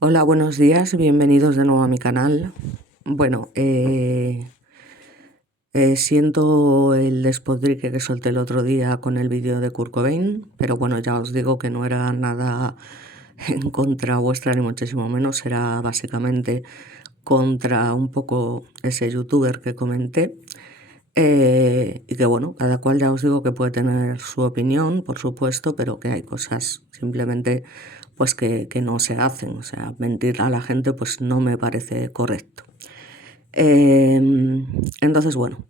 Hola, buenos días, bienvenidos de nuevo a mi canal. Bueno, siento el despotrique que solté el otro día con el vídeo de Kurt Cobain, pero bueno, ya os digo que no era nada en contra vuestra ni muchísimo menos, era básicamente contra un poco ese youtuber que comenté. Y que bueno, cada cual ya os digo que puede tener su opinión, por supuesto, pero que hay cosas simplemente pues que no se hacen. O sea, mentir a la gente pues no me parece correcto. Entonces, bueno,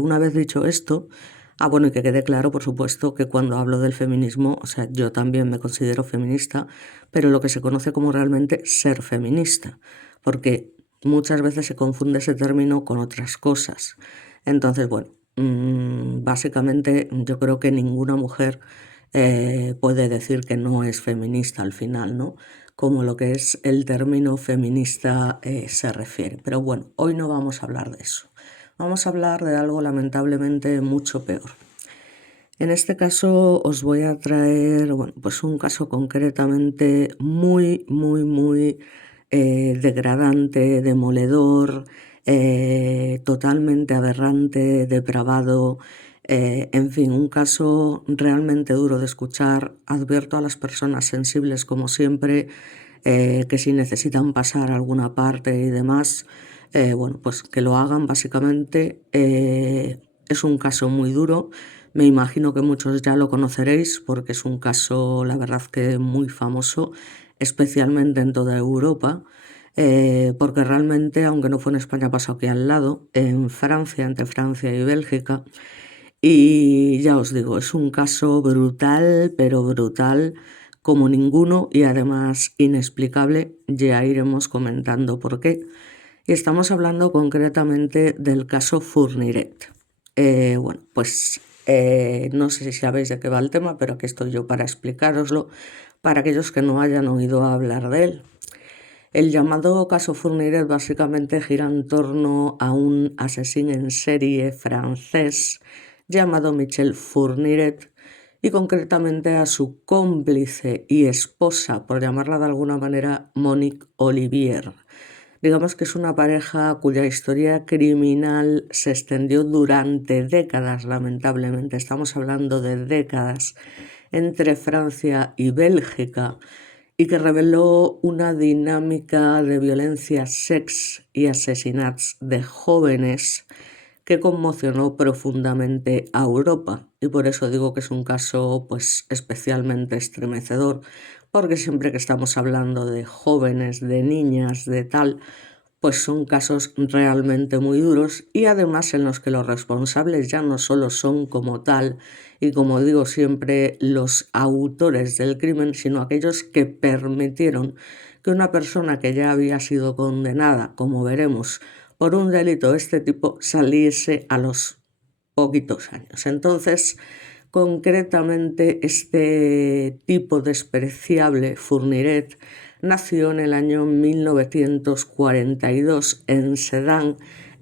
una vez dicho esto, bueno, y que quede claro, por supuesto, que cuando hablo del feminismo, o sea, yo también me considero feminista, pero lo que se conoce como realmente ser feminista, porque muchas veces se confunde ese término con otras cosas. Entonces, bueno, básicamente yo creo que ninguna mujer puede decir que no es feminista al final, ¿no? Como lo que es el término feminista se refiere. Pero bueno, hoy no vamos a hablar de eso. Vamos a hablar de algo lamentablemente mucho peor. En este caso os voy a traer, bueno, pues un caso concretamente muy degradante, demoledor, totalmente aberrante, depravado, en fin, un caso realmente duro de escuchar. Advierto a las personas sensibles, como siempre, que si necesitan pasar a alguna parte y demás, bueno, pues que lo hagan básicamente. Es un caso muy duro. Me imagino que muchos ya lo conoceréis porque es un caso, la verdad, que muy famoso, especialmente en toda Europa, porque realmente, aunque no fue en España, pasó aquí al lado, en Francia, entre Francia y Bélgica. Y ya os digo, es un caso brutal, pero brutal como ninguno y además inexplicable. Ya iremos comentando por qué. Y estamos hablando concretamente del caso Fourniret. Bueno, pues no sé si sabéis de qué va el tema, pero aquí estoy yo para explicároslo, para aquellos que no hayan oído hablar de él. El llamado caso Fourniret básicamente gira en torno a un asesino en serie francés llamado Michel Fourniret y concretamente a su cómplice y esposa, por llamarla de alguna manera, Monique Olivier. Digamos que es una pareja cuya historia criminal se extendió durante décadas, lamentablemente, estamos hablando de décadas, entre Francia y Bélgica, y que reveló una dinámica de violencia, sex y asesinatos de jóvenes que conmocionó profundamente a Europa. Y por eso digo que es un caso pues especialmente estremecedor, porque siempre que estamos hablando de jóvenes, de niñas, de tal, pues son casos realmente muy duros y además en los que los responsables ya no solo son como tal y como digo siempre los autores del crimen, sino aquellos que permitieron que una persona que ya había sido condenada, como veremos, por un delito de este tipo saliese a los poquitos años. Entonces, concretamente, este tipo despreciable, Fourniret, nació en el año 1942 en Sedan,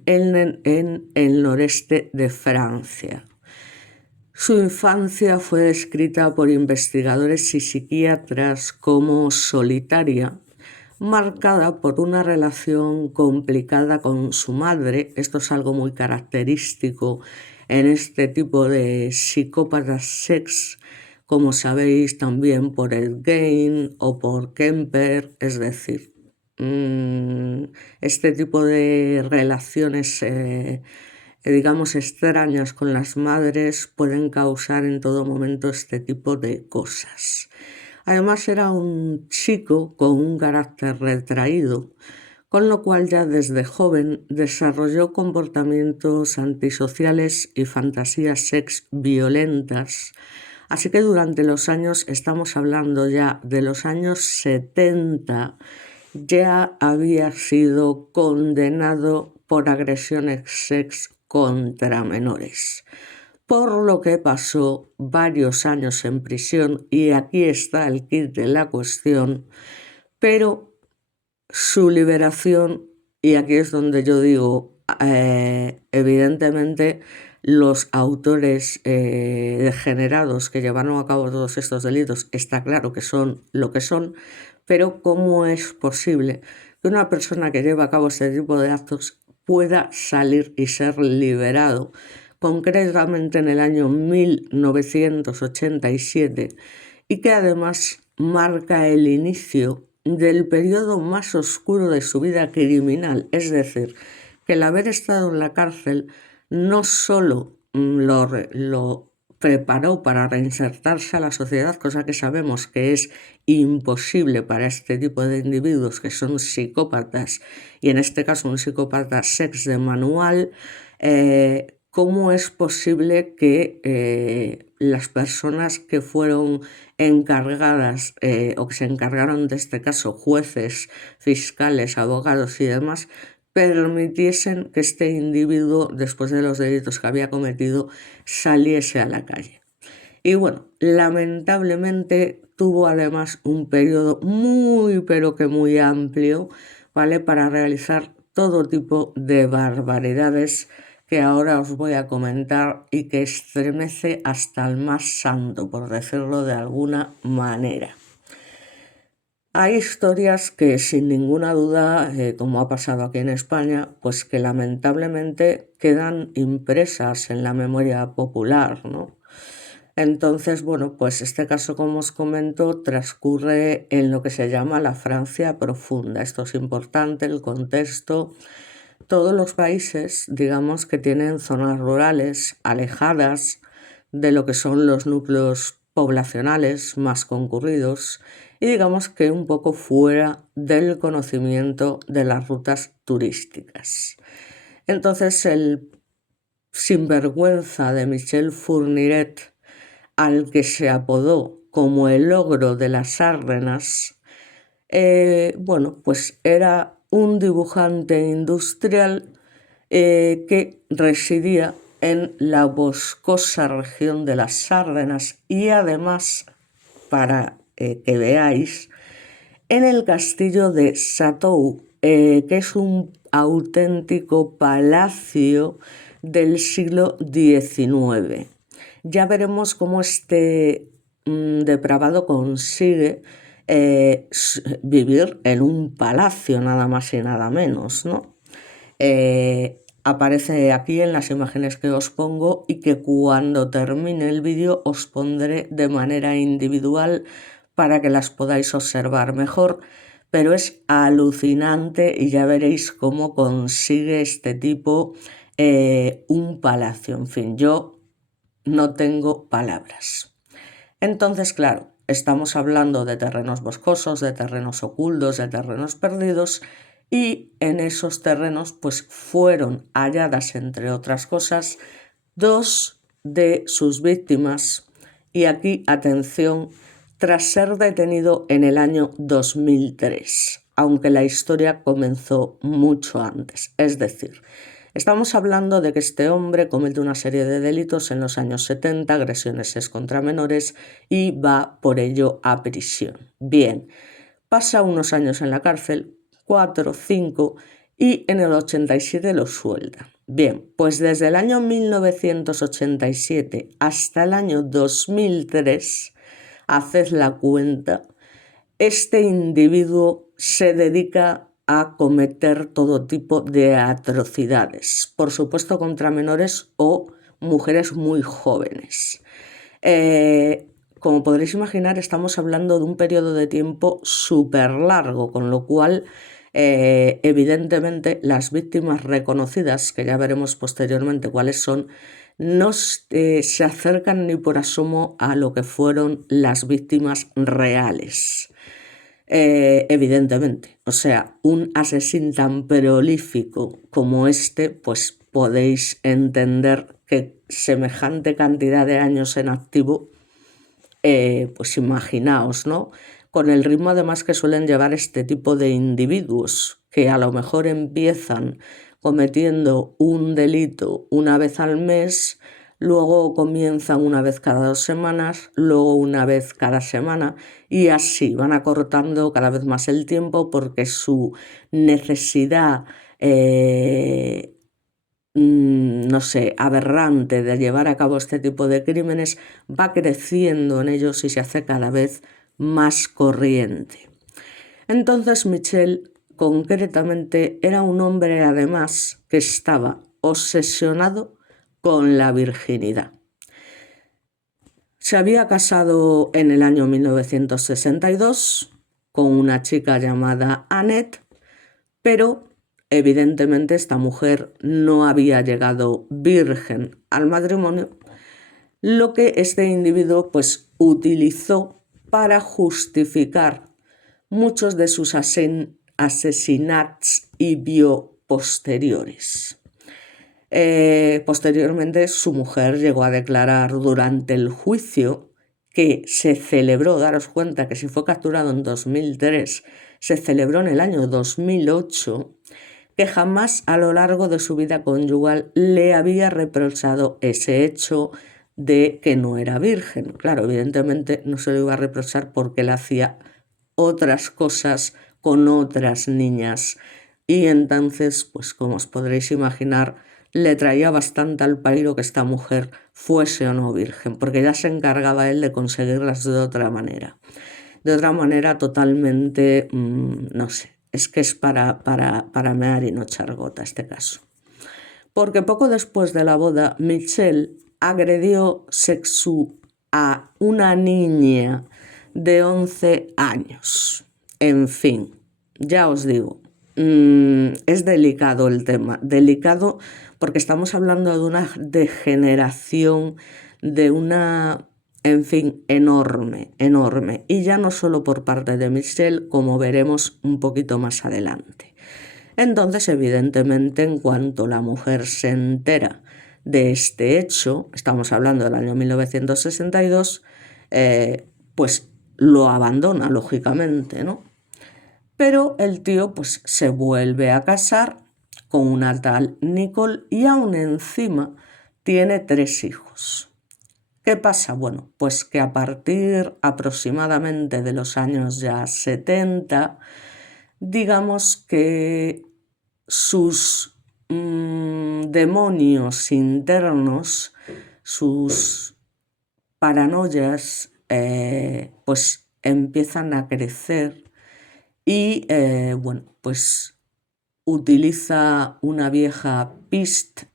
en el noreste de Francia. Su infancia fue descrita por investigadores y psiquiatras como solitaria, marcada por una relación complicada con su madre. Esto es algo muy característico en este tipo de psicópatas sex, como sabéis también por el Gain o por Kemper, es decir, este tipo de relaciones digamos extrañas con las madres pueden causar en todo momento este tipo de cosas. Además era un chico con un carácter retraído, con lo cual ya desde joven desarrolló comportamientos antisociales y fantasías sex violentas. Así que durante los años, estamos hablando ya de los años 70, ya había sido condenado por agresiones sex contra menores, por lo que pasó varios años en prisión y aquí está el kit de la cuestión, pero su liberación, y aquí es donde yo digo, evidentemente los autores degenerados que llevaron a cabo todos estos delitos, está claro que son lo que son, Pero ¿cómo es posible que una persona que lleva a cabo este tipo de actos pueda salir y ser liberado? Concretamente en el año 1987, y que además marca el inicio del periodo más oscuro de su vida criminal. Es decir, que el haber estado en la cárcel no solo lo preparó para reinsertarse a la sociedad, cosa que sabemos que es imposible para este tipo de individuos que son psicópatas, y en este caso un psicópata sex de manual. ¿Cómo es posible que las personas que fueron encargadas o que se encargaron de este caso, jueces, fiscales, abogados y demás, permitiesen que este individuo, después de los delitos que había cometido, saliese a la calle? Y bueno, lamentablemente tuvo además un periodo muy, pero que muy amplio, ¿vale?, para realizar todo tipo de barbaridades que ahora os voy a comentar y que estremece hasta el más santo, por decirlo de alguna manera. Hay historias que sin ninguna duda, como ha pasado aquí en España, pues que lamentablemente quedan impresas en la memoria popular, ¿no? Entonces, bueno, pues este caso, como os comento, transcurre en lo que se llama la Francia profunda. Esto es importante, el contexto. Todos los países, digamos, que tienen zonas rurales alejadas de lo que son los núcleos poblacionales más concurridos y digamos que un poco fuera del conocimiento de las rutas turísticas. Entonces el sinvergüenza de Michel Fourniret, al que se apodó como el ogro de las Ardenas, bueno, pues era un dibujante industrial que residía en la boscosa región de las Ardenas y además, para que veáis, en el castillo de Château, que es un auténtico palacio del siglo XIX. Ya veremos cómo este depravado consigue vivir en un palacio, nada más y nada menos, ¿no? Aparece aquí en las imágenes que os pongo y que cuando termine el vídeo os pondré de manera individual para que las podáis observar mejor, pero es alucinante y ya veréis cómo consigue este tipo un palacio. En fin, yo no tengo palabras. Entonces, claro, estamos hablando de terrenos boscosos, de terrenos ocultos, de terrenos perdidos, y en esos terrenos pues fueron halladas, entre otras cosas, 2 de sus víctimas, y aquí, atención, tras ser detenido en el año 2003, aunque la historia comenzó mucho antes. Es decir, estamos hablando de que este hombre comete una serie de delitos en los años 70, agresiones contra menores, y va por ello a prisión. Bien, pasa unos años en la cárcel, 4, 5, y en el 87 lo suelta. Bien, pues desde el año 1987 hasta el año 2003, haced la cuenta, este individuo se dedica a cometer todo tipo de atrocidades, por supuesto contra menores o mujeres muy jóvenes. Como podréis imaginar, estamos hablando de un periodo de tiempo súper largo, con lo cual, evidentemente, las víctimas reconocidas, que ya veremos posteriormente cuáles son, no se acercan ni por asomo a lo que fueron las víctimas reales. Evidentemente, o sea, un asesino tan prolífico como este, pues podéis entender que semejante cantidad de años en activo, pues imaginaos, ¿no? Con el ritmo además que suelen llevar este tipo de individuos, que a lo mejor empiezan cometiendo un delito una vez al mes, luego comienzan una vez cada 2 semanas, luego una vez cada semana, y así van acortando cada vez más el tiempo porque su necesidad no sé, aberrante de llevar a cabo este tipo de crímenes va creciendo en ellos y se hace cada vez más corriente. Entonces Michel concretamente era un hombre además que estaba obsesionado con la virginidad. Se había casado en el año 1962 con una chica llamada Annette, pero evidentemente esta mujer no había llegado virgen al matrimonio, lo que este individuo pues utilizó para justificar muchos de sus asesinatos y posteriores. Posteriormente su mujer llegó a declarar durante el juicio que se celebró, daros cuenta que si fue capturado en 2003, se celebró en el año 2008, que jamás a lo largo de su vida conyugal le había reprochado ese hecho de que no era virgen. Claro, evidentemente no se lo iba a reprochar porque él hacía otras cosas con otras niñas y entonces, pues como os podréis imaginar, le traía bastante al pairo que esta mujer fuese o no virgen, porque ya se encargaba él de conseguirlas de otra manera totalmente, no sé, es que es para mear y no echar gota este caso. Porque poco después de la boda, Michel agredió a una niña de 11 años. En fin, ya os digo, es delicado el tema, delicado porque estamos hablando de una degeneración, de una, en fin, enorme, enorme. Y ya no solo por parte de Michel, como veremos un poquito más adelante. Entonces, evidentemente, en cuanto la mujer se entera de este hecho, estamos hablando del año 1962, pues lo abandona, lógicamente, ¿no? Pero el tío pues se vuelve a casar con una tal Nicole y aún encima tiene 3 hijos. ¿Qué pasa? Bueno, pues que a partir aproximadamente de los años ya 70, digamos que sus demonios internos, sus paranoias, pues empiezan a crecer y, bueno, pues utiliza una vieja pist,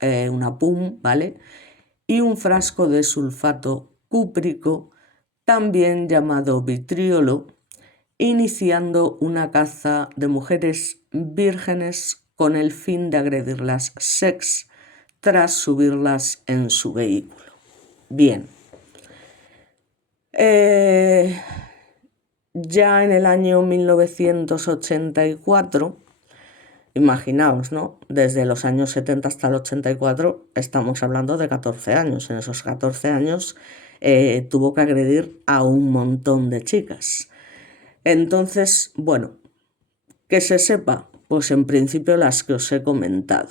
una PUM, ¿vale? Y un frasco de sulfato cúprico, también llamado vitriolo, iniciando una caza de mujeres vírgenes con el fin de agredirlas tras subirlas en su vehículo. Bien. Ya en el año 1984, imaginaos, ¿no? Desde los años 70 hasta el 84 estamos hablando de 14 años. En esos 14 años tuvo que agredir a un montón de chicas. Entonces, bueno, que se sepa, pues en principio las que os he comentado.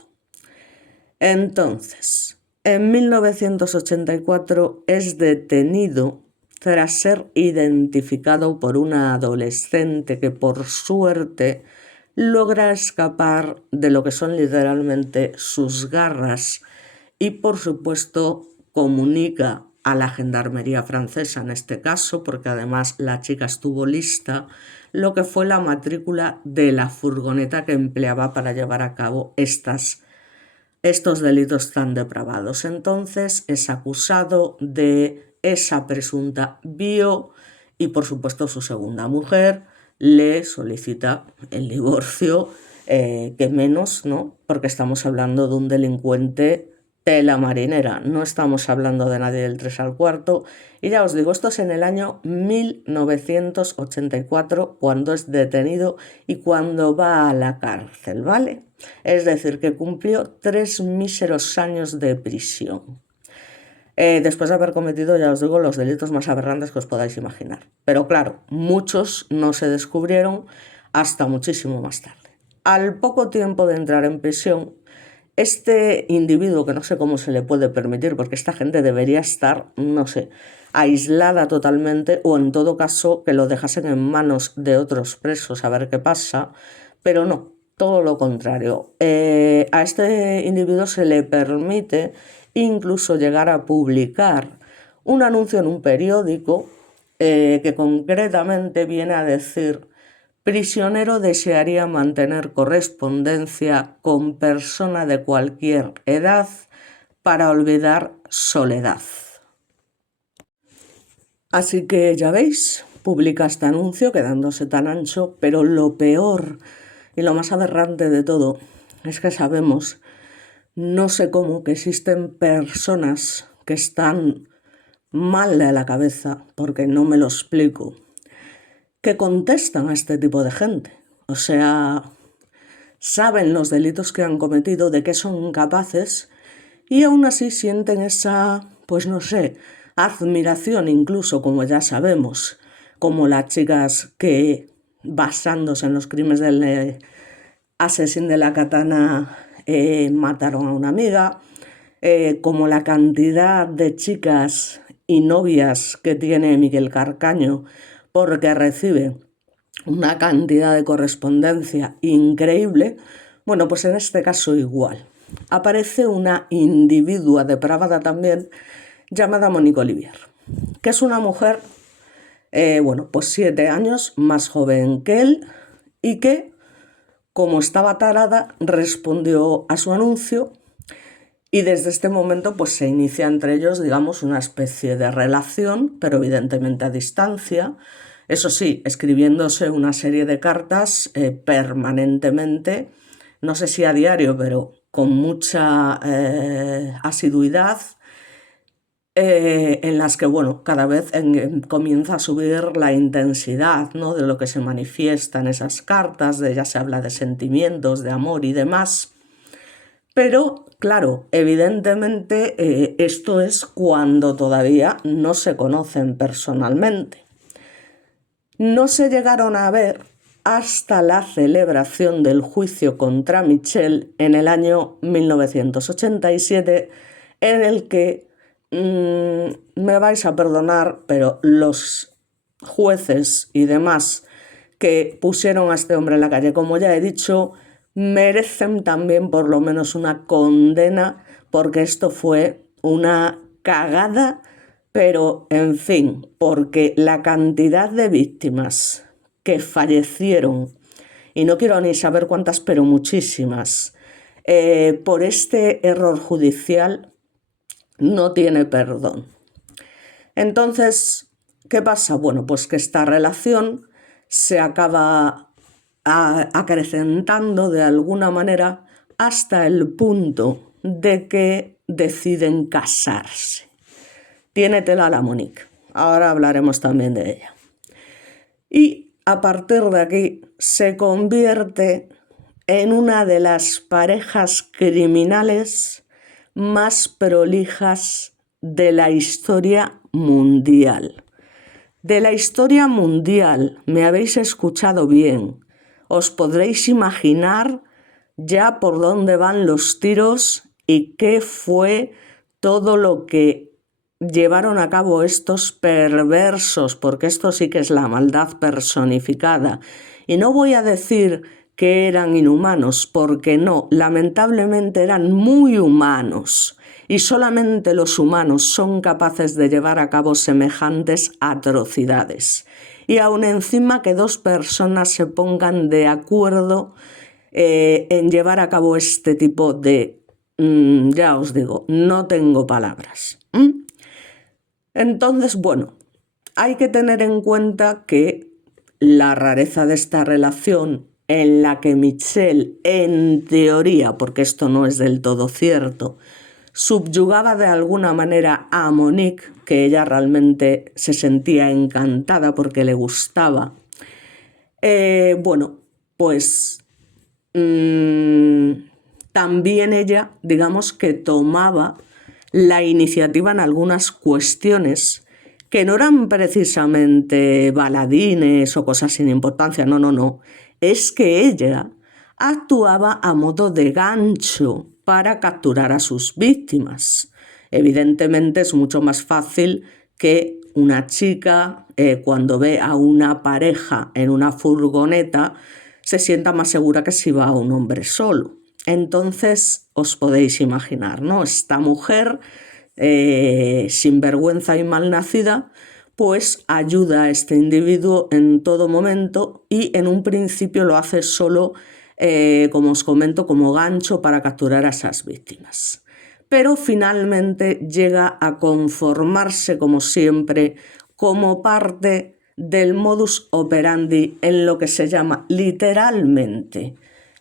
Entonces, en 1984 es detenido tras ser identificado por una adolescente que por suerte logra escapar de lo que son literalmente sus garras y por supuesto comunica a la gendarmería francesa en este caso, porque además la chica estuvo lista, lo que fue la matrícula de la furgoneta que empleaba para llevar a cabo estos delitos tan depravados. Entonces es acusado de esa presunta y por supuesto su segunda mujer le solicita el divorcio, que menos, ¿no? Porque estamos hablando de un delincuente tela marinera, no estamos hablando de nadie del 3 al cuarto. Y ya os digo, esto es en el año 1984 cuando es detenido y cuando va a la cárcel, ¿vale? Es decir, que cumplió 3 míseros años de prisión. Después de haber cometido, ya os digo, los delitos más aberrantes que os podáis imaginar. Pero claro, muchos no se descubrieron hasta muchísimo más tarde. Al poco tiempo de entrar en prisión, este individuo, que no sé cómo se le puede permitir, porque esta gente debería estar, no sé, aislada totalmente o en todo caso que lo dejasen en manos de otros presos a ver qué pasa, pero no, todo lo contrario. A este individuo se le permite incluso llegar a publicar un anuncio en un periódico que concretamente viene a decir: Prisionero desearía mantener correspondencia con persona de cualquier edad para olvidar soledad. Así que ya veis, publica este anuncio quedándose tan ancho, pero lo peor y lo más aberrante de todo es que sabemos, no sé cómo, que existen personas que están mal de la cabeza, porque no me lo explico, que contestan a este tipo de gente. O sea, saben los delitos que han cometido, de qué son capaces, y aún así sienten esa, pues no sé, admiración incluso, como ya sabemos, como las chicas que, basándose en los crímenes del asesino de la katana, mataron a una amiga, como la cantidad de chicas y novias que tiene Miguel Carcaño, porque recibe una cantidad de correspondencia increíble. Bueno, pues en este caso igual. Aparece una individua depravada también llamada Monique Olivier, que es una mujer, pues 7 años más joven que él y que, como estaba tarada, respondió a su anuncio y desde este momento pues se inicia entre ellos, digamos, una especie de relación, pero evidentemente a distancia. Eso sí, escribiéndose una serie de cartas permanentemente, no sé si a diario, pero con mucha asiduidad, en las que, bueno, cada vez comienza a subir la intensidad, ¿no?, de lo que se manifiesta en esas cartas, ya se habla de sentimientos, de amor y demás. Pero, claro, evidentemente esto es cuando todavía no se conocen personalmente. No se llegaron a ver hasta la celebración del juicio contra Michelle en el año 1987, en el que, me vais a perdonar, pero los jueces y demás que pusieron a este hombre en la calle, como ya he dicho, merecen también por lo menos una condena, porque esto fue una cagada, pero en fin, porque la cantidad de víctimas que fallecieron, y no quiero ni saber cuántas, pero muchísimas, por este error judicial, no tiene perdón. Entonces, ¿qué pasa? Bueno, pues que esta relación se acaba acrecentando de alguna manera hasta el punto de que deciden casarse. Tiene tela la Monique. Ahora hablaremos también de ella. Y a partir de aquí se convierte en una de las parejas criminales más prolijas de la historia mundial. De la historia mundial, me habéis escuchado bien. Os podréis imaginar ya por dónde van los tiros y qué fue todo lo que llevaron a cabo estos perversos, porque esto sí que es la maldad personificada. Y no voy a decir que eran inhumanos, porque no, lamentablemente eran muy humanos. Y solamente los humanos son capaces de llevar a cabo semejantes atrocidades. Y aún encima que dos personas se pongan de acuerdo en llevar a cabo este tipo de... ya os digo, no tengo palabras. Entonces, bueno, hay que tener en cuenta que la rareza de esta relación, en la que Michelle, en teoría, porque esto no es del todo cierto, subyugaba de alguna manera a Monique, que ella realmente se sentía encantada porque le gustaba. Pues también ella, digamos que tomaba la iniciativa en algunas cuestiones que no eran precisamente baladines o cosas sin importancia, no. Es que ella actuaba a modo de gancho para capturar a sus víctimas. Evidentemente es mucho más fácil que una chica, cuando ve a una pareja en una furgoneta, se sienta más segura que si va a un hombre solo. Entonces os podéis imaginar, ¿no? Esta mujer, sin vergüenza y malnacida, pues ayuda a este individuo en todo momento y en un principio lo hace solo, como os comento, como gancho para capturar a esas víctimas. Pero finalmente llega a conformarse, como siempre, como parte del modus operandi en lo que se llama literalmente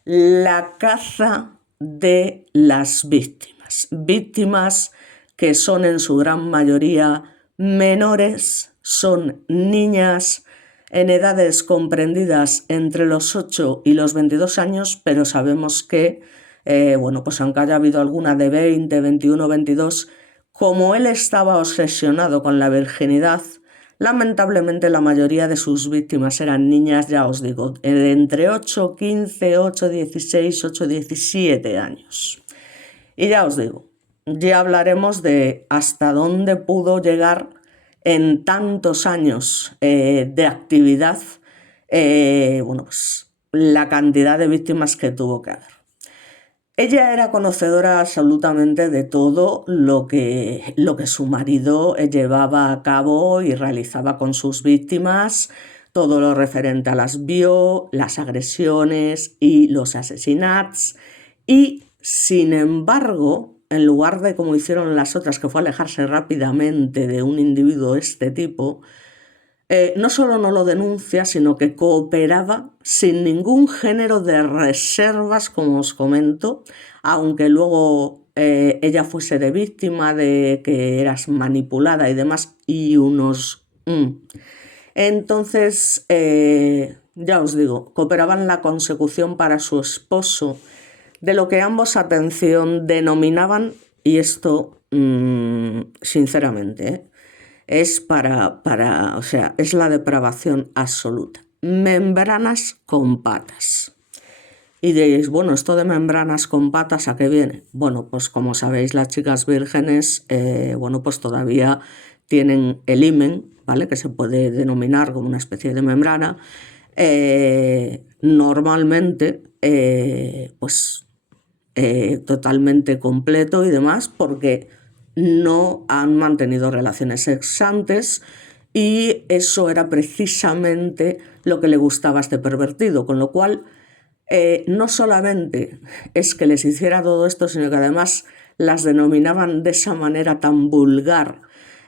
la caza de las víctimas. Víctimas que son en su gran mayoría menores, son niñas en edades comprendidas entre los 8 y los 22 años, pero sabemos que, pues aunque haya habido alguna de 20, 21, 22, como él estaba obsesionado con la virginidad, lamentablemente la mayoría de sus víctimas eran niñas, ya os digo, de entre 8, 15, 8, 16, 8, 17 años. Y ya os digo, ya hablaremos de hasta dónde pudo llegar en tantos años de actividad, pues la cantidad de víctimas que tuvo que haber. Ella era conocedora absolutamente de todo lo que su marido llevaba a cabo y realizaba con sus víctimas, todo lo referente a las las agresiones y los asesinatos. Y, sin embargo, en lugar de como hicieron las otras, que fue alejarse rápidamente de un individuo de este tipo, no solo no lo denuncia, sino que cooperaba sin ningún género de reservas, como os comento, aunque luego ella fuese de víctima de que eras manipulada y demás, y unos... Entonces, ya os digo, cooperaban en la consecución para su esposo de lo que ambos, atención, denominaban, y esto sinceramente, es o sea, es la depravación absoluta. Membranas con patas. Y diréis, bueno, esto de membranas con patas, ¿a qué viene? Bueno, pues como sabéis, las chicas vírgenes, pues todavía tienen el himen, ¿vale? Que se puede denominar como una especie de membrana. Normalmente, totalmente completo y demás, porque no han mantenido relaciones sexuales y eso era precisamente lo que le gustaba a este pervertido, con lo cual no solamente es que les hiciera todo esto, sino que además las denominaban de esa manera tan vulgar,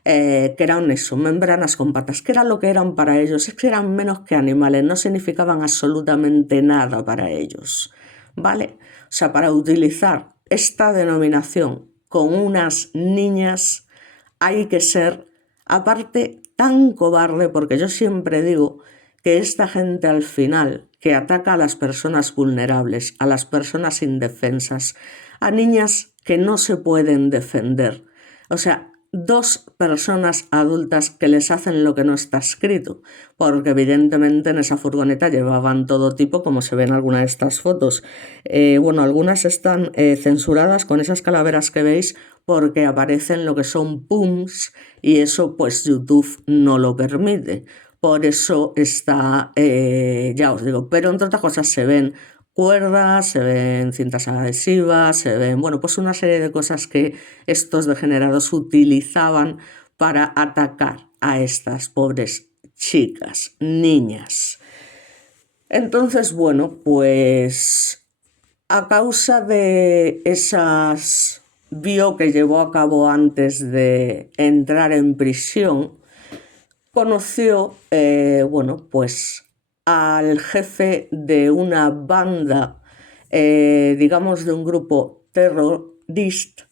que eran eso, membranas con patas, que era lo que eran para ellos, es que eran menos que animales, no significaban absolutamente nada para ellos, ¿vale? O sea, para utilizar esta denominación con unas niñas hay que ser, aparte, tan cobarde, porque yo siempre digo que esta gente al final, que ataca a las personas vulnerables, a las personas indefensas, a niñas que no se pueden defender, o sea, dos personas adultas que les hacen lo que no está escrito, porque evidentemente en esa furgoneta llevaban todo tipo, como se ve en alguna de estas fotos. Algunas están censuradas con esas calaveras que veis porque aparecen lo que son pums y eso pues YouTube no lo permite. Por eso está, ya os digo, pero entre otras cosas se ven cuerdas, se ven cintas adhesivas, se ven, pues una serie de cosas que estos degenerados utilizaban para atacar a estas pobres chicas, niñas. Entonces, pues a causa de esas que llevó a cabo antes de entrar en prisión, conoció, pues al jefe de una banda, digamos de un grupo terrorista,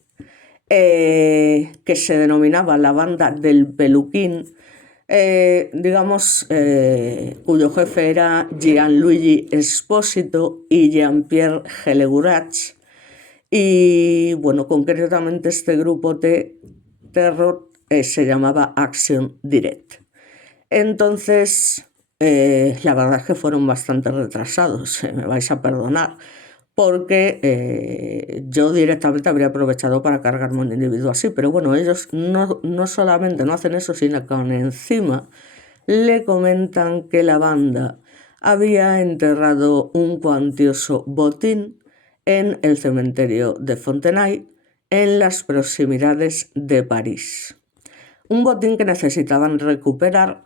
que se denominaba la banda del Peluquín, cuyo jefe era Gianluigi Esposito y Jean-Pierre Gellegurach. Y concretamente este grupo de terror se llamaba Action Direct. Entonces, la verdad es que fueron bastante retrasados, me vais a perdonar, porque yo directamente habría aprovechado para cargarme un individuo así, pero ellos no solamente no hacen eso, sino que encima le comentan que la banda había enterrado un cuantioso botín en el cementerio de Fontenay, en las proximidades de París. un botín que necesitaban recuperar,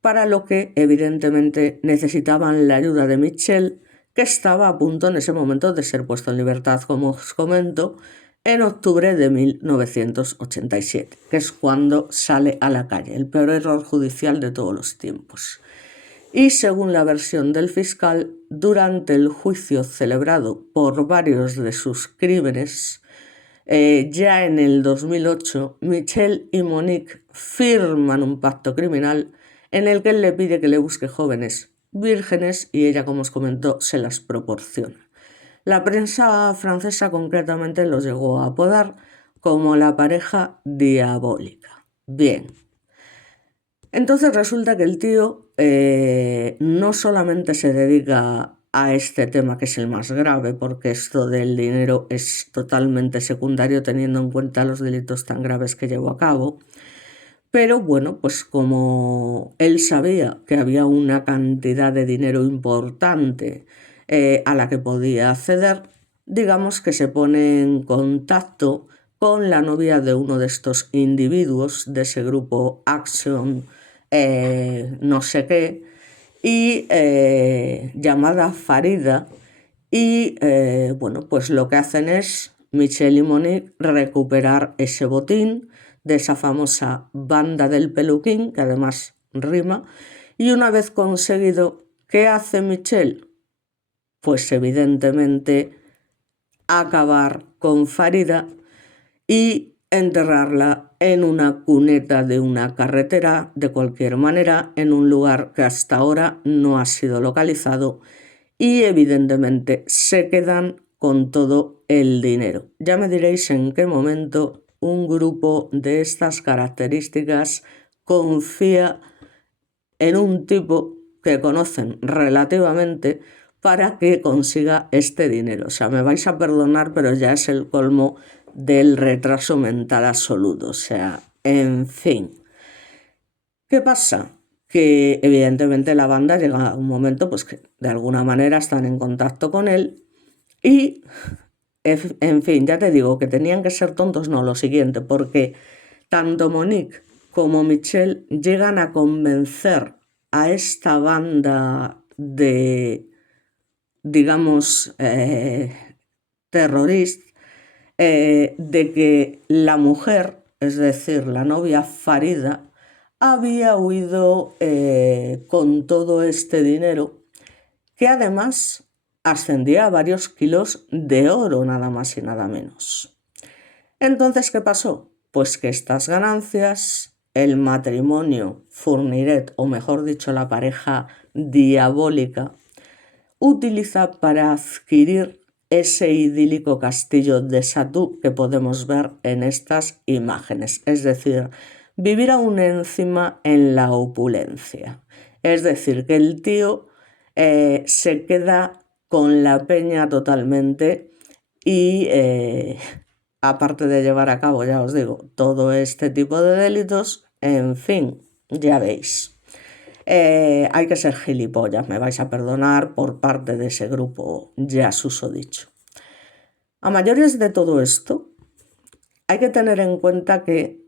para lo que evidentemente necesitaban la ayuda de Michel, que estaba a punto en ese momento de ser puesto en libertad, como os comento, en octubre de 1987, que es cuando sale a la calle, el peor error judicial de todos los tiempos. Y según la versión del fiscal, durante el juicio celebrado por varios de sus crímenes, ya en el 2008, Michel y Monique firman un pacto criminal en el que él le pide que le busque jóvenes vírgenes y ella, como os comentó, se las proporciona. La prensa francesa concretamente los llegó a apodar como la pareja diabólica. Bien. Entonces resulta que el tío no solamente se dedica a este tema, que es el más grave, porque esto del dinero es totalmente secundario teniendo en cuenta los delitos tan graves que llevó a cabo, pero bueno, pues como él sabía que había una cantidad de dinero importante a la que podía acceder, digamos que se pone en contacto con la novia de uno de estos individuos de ese grupo Action no sé qué, y llamada Farida, y bueno, pues lo que hacen es Michel y Monique recuperar ese botín de esa famosa banda del peluquín, que además rima, y una vez conseguido, ¿qué hace Michel? Pues evidentemente acabar con Farida y enterrarla en una cuneta de una carretera, de cualquier manera, en un lugar que hasta ahora no ha sido localizado, y evidentemente se quedan con todo el dinero. Ya me diréis en qué momento un grupo de estas características confía en un tipo que conocen relativamente para que consiga este dinero. O sea, me vais a perdonar, pero ya es el colmo del retraso mental absoluto. O sea, en fin. ¿Qué pasa? Que evidentemente la banda llega a un momento pues que de alguna manera están en contacto con él y, en fin, ya te digo que tenían que ser tontos, no, lo siguiente, porque tanto Monique como Michel llegan a convencer a esta banda de, digamos, terroristas, de que la mujer, es decir, la novia Farida, había huido con todo este dinero, que además ascendía a varios kilos de oro, nada más y nada menos. Entonces, ¿qué pasó? Pues que estas ganancias, el matrimonio Fourniret, o mejor dicho, la pareja diabólica, utiliza para adquirir ese idílico castillo de Satú que podemos ver en estas imágenes, es decir, vivir aún encima en la opulencia. Es decir, que el tío se queda con la peña totalmente y aparte de llevar a cabo, ya os digo, todo este tipo de delitos, en fin, ya veis. Hay que ser gilipollas, me vais a perdonar por parte de ese grupo ya susodicho. A mayores de todo esto, hay que tener en cuenta que,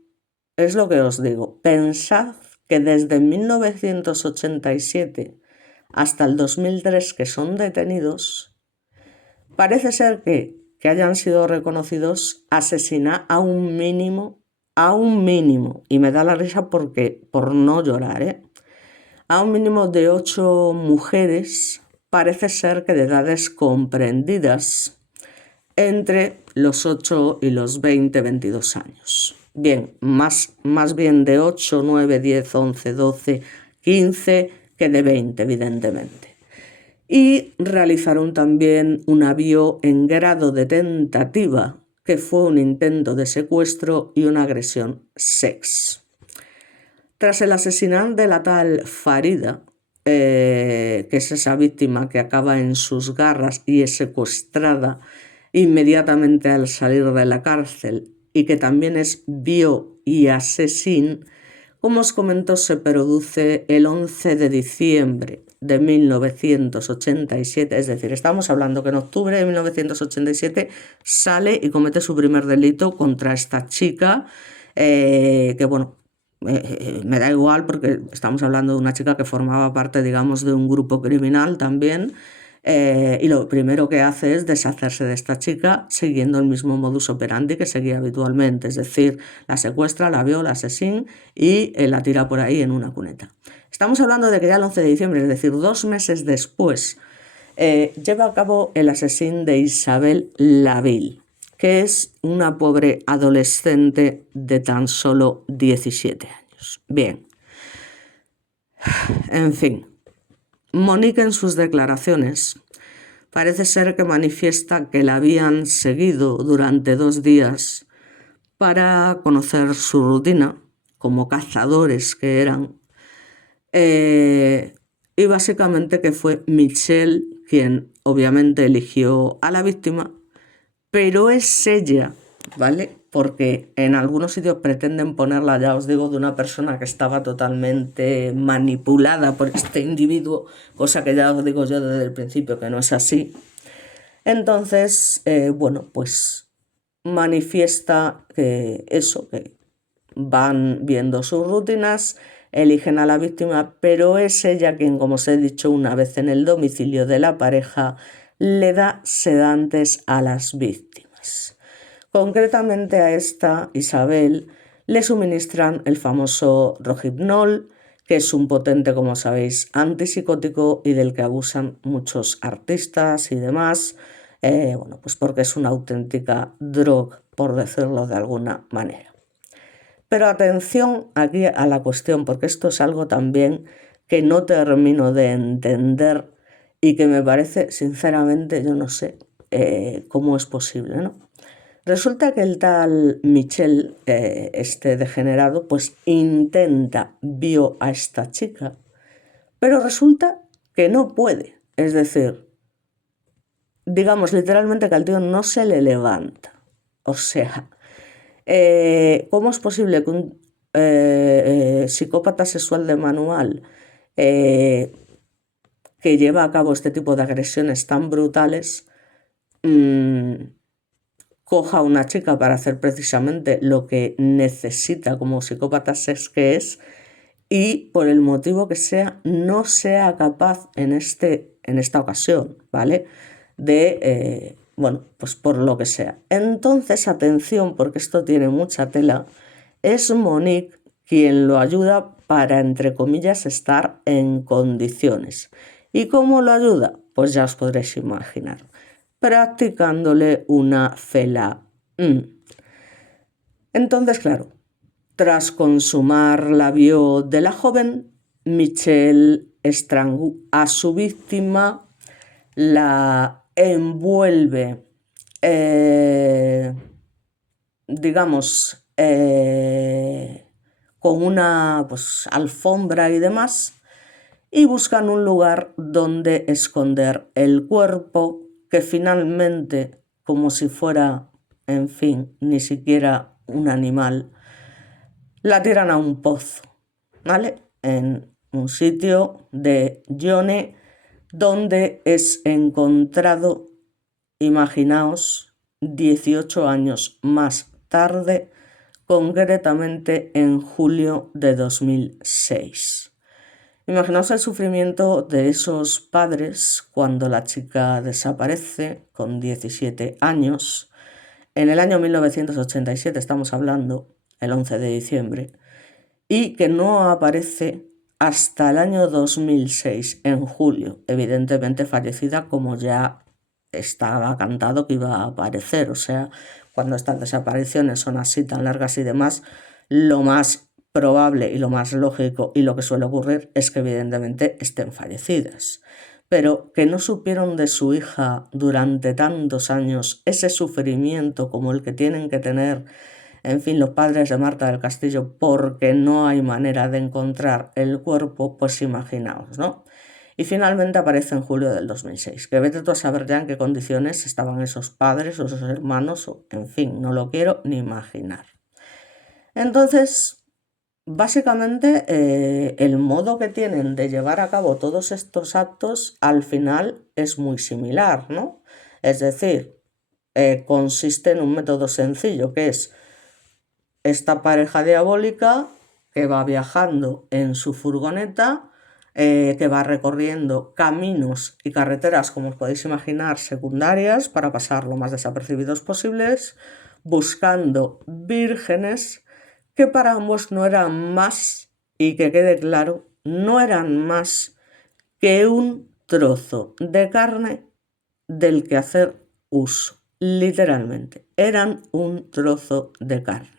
es lo que os digo, pensad que desde 1987 hasta el 2003 que son detenidos, parece ser que hayan sido reconocidos asesinar a un mínimo, y me da la risa porque, por no llorar, a un mínimo de 8 mujeres, parece ser que de edades comprendidas entre los 8 y los 22 años. Bien, más bien de 8, 9, 10, 11, 12, 15 que de 20, evidentemente. Y realizaron también un avío en grado de tentativa, que fue un intento de secuestro y una agresión sex. Tras el asesinato de la tal Farida, que es esa víctima que acaba en sus garras y es secuestrada inmediatamente al salir de la cárcel y que también es bio y asesín, como os comento, se produce el 11 de diciembre de 1987, es decir, estamos hablando que en octubre de 1987 sale y comete su primer delito contra esta chica, que bueno, me da igual porque estamos hablando de una chica que formaba parte, digamos, de un grupo criminal también, y lo primero que hace es deshacerse de esta chica siguiendo el mismo modus operandi que seguía habitualmente, es decir, la secuestra, la viola, la asesina y la tira por ahí en una cuneta. Estamos hablando de que ya el 11 de diciembre, es decir, 2 meses después, lleva a cabo el asesinato de Isabel Laville, que es una pobre adolescente de tan solo 17 años. Bien, en fin, Monique en sus declaraciones parece ser que manifiesta que la habían seguido durante 2 días para conocer su rutina, como cazadores que eran, y básicamente que fue Michelle quien obviamente eligió a la víctima, pero es ella, ¿vale? Porque en algunos sitios pretenden ponerla, ya os digo, de una persona que estaba totalmente manipulada por este individuo, cosa que ya os digo yo desde el principio que no es así. Entonces, bueno, pues manifiesta que eso, que van viendo sus rutinas, eligen a la víctima, pero es ella quien, como os he dicho una vez en el domicilio de la pareja, le da sedantes a las víctimas. Concretamente a esta, Isabel, le suministran el famoso Rohypnol, que es un potente, como sabéis, antipsicótico y del que abusan muchos artistas y demás, bueno, pues porque es una auténtica droga, por decirlo de alguna manera. Pero atención aquí a la cuestión, porque esto es algo también que no termino de entender y que me parece, sinceramente, yo no sé cómo es posible, ¿no? Resulta que el tal Michel, este degenerado, pues vio a esta chica, pero resulta que no puede. Es decir, digamos literalmente que al tío no se le levanta. O sea, ¿cómo es posible que un psicópata sexual de manual que lleva a cabo este tipo de agresiones tan brutales coja a una chica para hacer precisamente lo que necesita como psicópata que es, y por el motivo que sea no sea capaz en esta ocasión, ¿vale? De, bueno, pues por lo que sea. Entonces, atención, porque esto tiene mucha tela, es Monique quien lo ayuda para, entre comillas, estar en condiciones. ¿Y cómo lo ayuda? Pues ya os podréis imaginar, practicándole una fela. Entonces, claro, tras consumar la bio de la joven, Michelle estrangula a su víctima, la envuelve, digamos, con una pues, alfombra y demás, y buscan un lugar donde esconder el cuerpo, que finalmente, como si fuera, en fin, ni siquiera un animal, la tiran a un pozo, ¿vale? En un sitio de Yone donde es encontrado, imaginaos, 18 años más tarde, concretamente en julio de 2006. Imaginaos el sufrimiento de esos padres cuando la chica desaparece con 17 años. En el año 1987 estamos hablando, el 11 de diciembre, y que no aparece hasta el año 2006, en julio, evidentemente fallecida, como ya estaba cantado que iba a aparecer. O sea, cuando estas desapariciones son así tan largas y demás, lo más probable y lo más lógico y lo que suele ocurrir es que evidentemente estén fallecidas. Pero que no supieron de su hija durante tantos años ese sufrimiento como el que tienen que tener, en fin, los padres de Marta del Castillo, porque no hay manera de encontrar el cuerpo, pues imaginaos, ¿no? Y finalmente aparece en julio del 2006, que vete tú a saber ya en qué condiciones estaban esos padres o esos hermanos, o, en fin, no lo quiero ni imaginar. Entonces, básicamente, el modo que tienen de llevar a cabo todos estos actos al final es muy similar, ¿no? Es decir, consiste en un método sencillo, que es esta pareja diabólica que va viajando en su furgoneta, que va recorriendo caminos y carreteras, como os podéis imaginar, secundarias, para pasar lo más desapercibidos posibles, buscando vírgenes que para ambos no eran más, y que quede claro, no eran más que un trozo de carne del que hacer uso. Literalmente, eran un trozo de carne.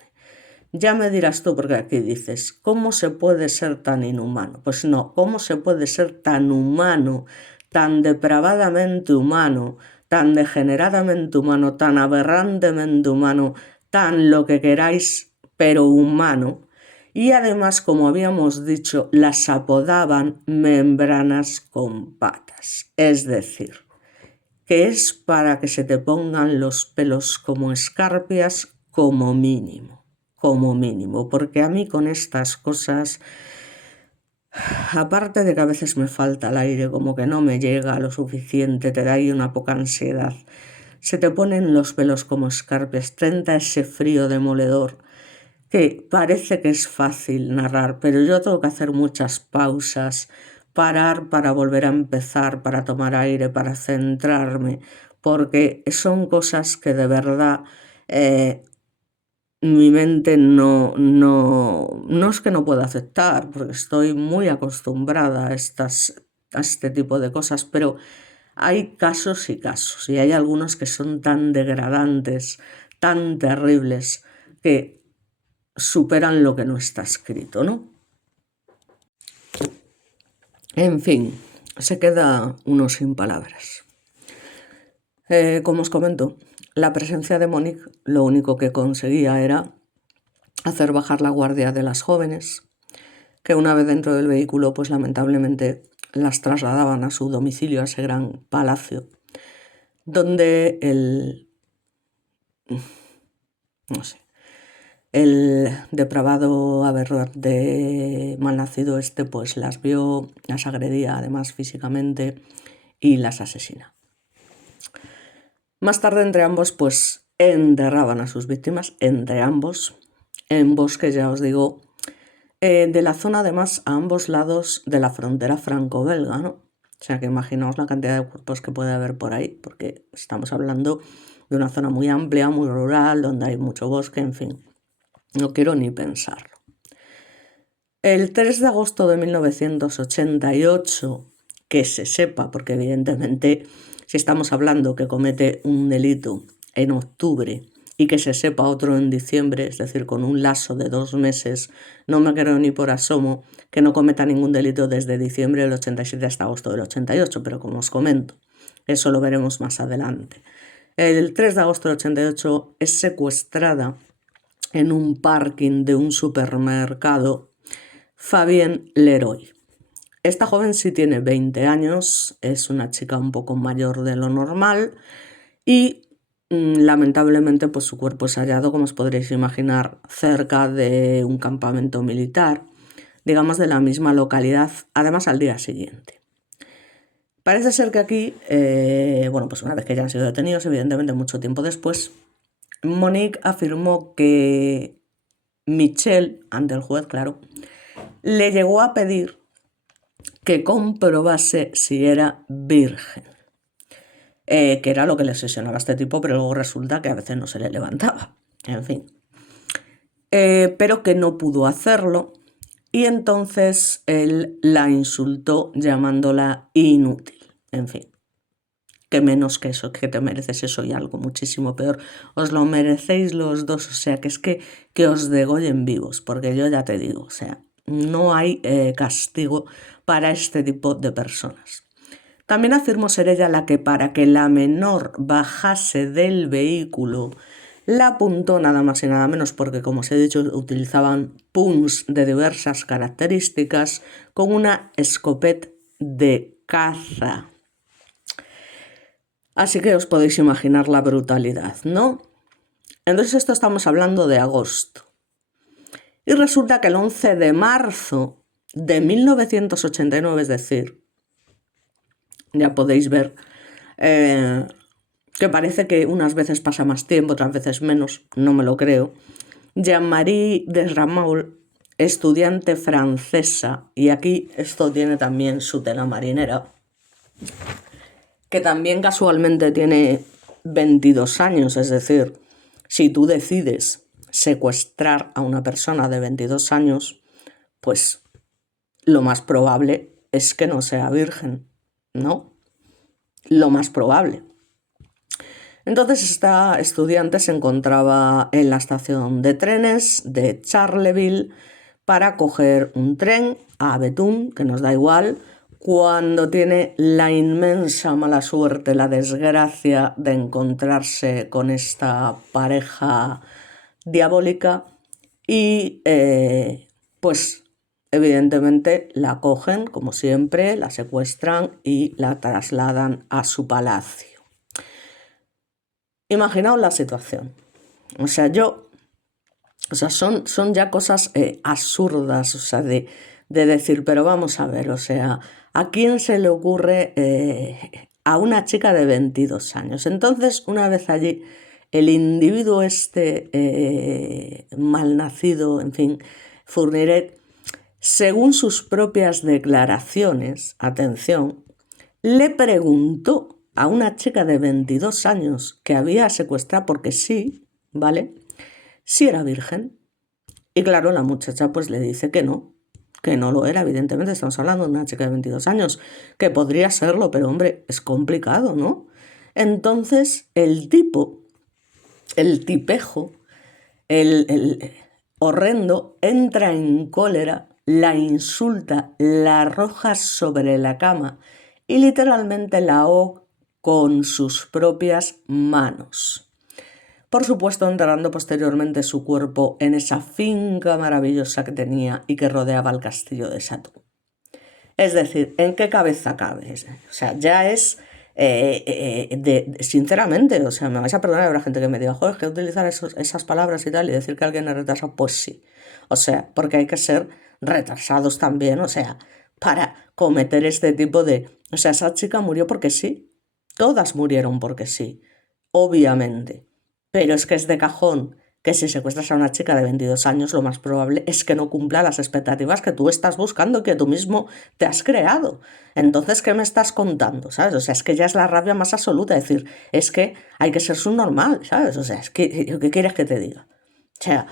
Ya me dirás tú, porque aquí dices, ¿cómo se puede ser tan inhumano? Pues no, ¿cómo se puede ser tan humano, tan depravadamente humano, tan degeneradamente humano, tan aberrantemente humano, tan lo que queráis, pero humano? Y además, como habíamos dicho, las apodaban membranas con patas. Es decir, que es para que se te pongan los pelos como escarpias como mínimo, porque a mí con estas cosas, aparte de que a veces me falta el aire, como que no me llega lo suficiente, te da ahí una poca ansiedad, se te ponen los pelos como escarpias, te entra ese frío demoledor que parece que es fácil narrar, pero yo tengo que hacer muchas pausas, parar para volver a empezar, para tomar aire, para centrarme, porque son cosas que de verdad mi mente no es que no pueda aceptar, porque estoy muy acostumbrada a este tipo de cosas, pero hay casos y casos, y hay algunos que son tan degradantes, tan terribles, que superan lo que no está escrito, ¿no? En fin, se queda uno sin palabras. Como os comento, la presencia de Monique lo único que conseguía era hacer bajar la guardia de las jóvenes, que una vez dentro del vehículo, pues lamentablemente las trasladaban a su domicilio, a ese gran palacio, donde el depravado aberrante malnacido pues las vio, las agredía además físicamente y las asesina. Más tarde entre ambos pues enterraban a sus víctimas, entre ambos, en bosques, ya os digo, de la zona además a ambos lados de la frontera franco-belga, ¿no? O sea que imaginaos la cantidad de cuerpos que puede haber por ahí, porque estamos hablando de una zona muy amplia, muy rural, donde hay mucho bosque, en fin. No quiero ni pensarlo. El 3 de agosto de 1988, que se sepa, porque evidentemente si estamos hablando que comete un delito en octubre y que se sepa otro en diciembre, es decir, con un lazo de 2 meses, no me creo ni por asomo que no cometa ningún delito desde diciembre del 87 hasta agosto del 88, pero como os comento, eso lo veremos más adelante. El 3 de agosto del 88 es secuestrada en un parking de un supermercado Fabienne Leroy. Esta joven sí tiene 20 años, es una chica un poco mayor de lo normal y lamentablemente pues su cuerpo es hallado, como os podréis imaginar, cerca de un campamento militar, digamos de la misma localidad, además al día siguiente. Parece ser que aquí, pues una vez que ya han sido detenidos, evidentemente mucho tiempo después, Monique afirmó que Michelle, ante el juez, claro, le llegó a pedir que comprobase si era virgen, que era lo que le obsesionaba a este tipo, pero luego resulta que a veces no se le levantaba, en fin. Pero que no pudo hacerlo y entonces él la insultó llamándola inútil, en fin. Que menos que eso, que te mereces eso y algo muchísimo peor. Os lo merecéis los dos, o sea, que es que os degollen vivos, porque yo ya te digo, o sea, no hay castigo para este tipo de personas. También afirmó ser ella la que, para que la menor bajase del vehículo, la apuntó nada más y nada menos, porque como os he dicho, utilizaban puns de diversas características, con una escopeta de caza. Así que os podéis imaginar la brutalidad, ¿no? Entonces esto estamos hablando de agosto. Y resulta que el 11 de marzo de 1989, es decir, ya podéis ver que parece que unas veces pasa más tiempo, otras veces menos, no me lo creo, Jean-Marie Desramaul estudiante francesa, y aquí esto tiene también su tela marinera, que también casualmente tiene 22 años, es decir, si tú decides secuestrar a una persona de 22 años, pues lo más probable es que no sea virgen, ¿no? Lo más probable. Entonces esta estudiante se encontraba en la estación de trenes de Charleville para coger un tren a Bethune, que nos da igual, cuando tiene la inmensa mala suerte, la desgracia de encontrarse con esta pareja diabólica y pues evidentemente la cogen, como siempre, la secuestran y la trasladan a su palacio. Imaginaos la situación. O sea, son ya cosas absurdas, o sea, de decir, pero vamos a ver, o sea, ¿a quién se le ocurre a una chica de 22 años? Entonces, una vez allí, el individuo malnacido, en fin, Fourniret, según sus propias declaraciones, atención, le preguntó a una chica de 22 años que había secuestrado, porque sí, ¿vale?, si era virgen. Y claro, la muchacha pues le dice que no lo era, evidentemente. Estamos hablando de una chica de 22 años, que podría serlo, pero hombre, es complicado, ¿no? Entonces el tipo, el tipejo, el horrendo, entra en cólera, la insulta, la arroja sobre la cama y literalmente la ahoga con sus propias manos. Por supuesto, enterrando posteriormente su cuerpo en esa finca maravillosa que tenía y que rodeaba el castillo de Chatou. Es decir, ¿en qué cabeza cabe? O sea, ya es, sinceramente, o sea, me vais a perdonar, habrá gente que me diga, joder, que utilizar esas palabras y tal y decir que alguien es retrasado, pues sí. O sea, porque hay que ser retrasados también, o sea, para cometer este tipo de... O sea, esa chica murió porque sí, todas murieron porque sí, obviamente. Pero es que es de cajón que si secuestras a una chica de 22 años, lo más probable es que no cumpla las expectativas que tú estás buscando, que tú mismo te has creado. Entonces, ¿qué me estás contando? ¿Sabes? O sea, es que ya es la rabia más absoluta. Es decir, es que hay que ser subnormal, ¿sabes? O sea, es que, ¿qué quieres que te diga? O sea,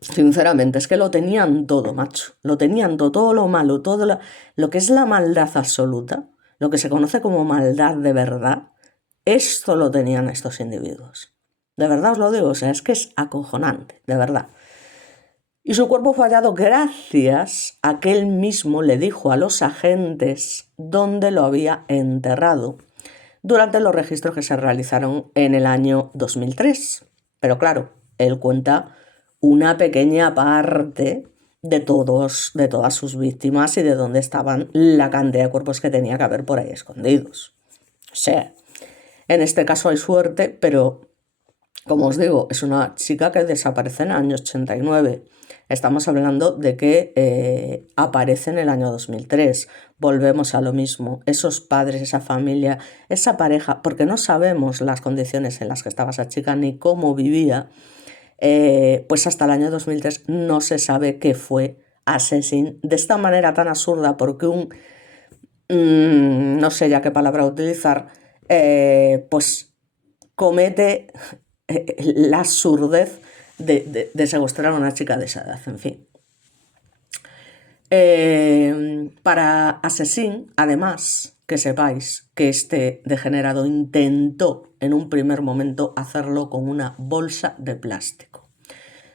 sinceramente, es que lo tenían todo, macho. Lo tenían todo lo malo, todo lo que es la maldad absoluta, lo que se conoce como maldad de verdad, esto lo tenían estos individuos. De verdad os lo digo, o sea, es que es acojonante, de verdad. Y su cuerpo fue hallado gracias a que él mismo le dijo a los agentes dónde lo había enterrado durante los registros que se realizaron en el año 2003. Pero claro, él cuenta una pequeña parte de todas sus víctimas y de dónde estaban la cantidad de cuerpos que tenía que haber por ahí escondidos. O sea, en este caso hay suerte, pero como os digo, es una chica que desaparece en el año 89. Estamos hablando de que aparece en el año 2003. Volvemos a lo mismo. Esos padres, esa familia, esa pareja, porque no sabemos las condiciones en las que estaba esa chica ni cómo vivía, pues hasta el año 2003 no se sabe qué fue Assassin de esta manera tan absurda, porque no sé ya qué palabra utilizar, pues comete la absurdez de secuestrar a una chica de esa edad, en fin. Para Assassin, además, que sepáis que este degenerado intentó en un primer momento hacerlo con una bolsa de plástico.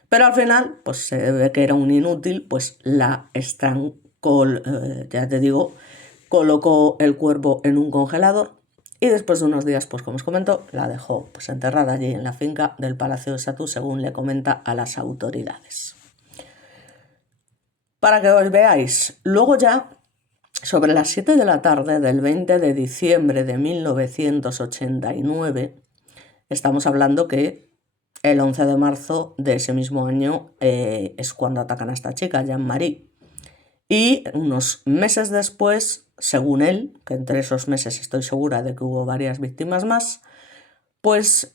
Pero al final, pues se ve que era un inútil, pues la ya te digo, colocó el cuerpo en un congelador y después de unos días, pues como os comento, la dejó pues enterrada allí en la finca del Palacio de Chatou, según le comenta a las autoridades. Para que os veáis, luego ya, sobre las 7 de la tarde del 20 de diciembre de 1989, estamos hablando que el 11 de marzo de ese mismo año es cuando atacan a esta chica, Jeanne-Marie. Y unos meses después, según él, que entre esos meses estoy segura de que hubo varias víctimas más, pues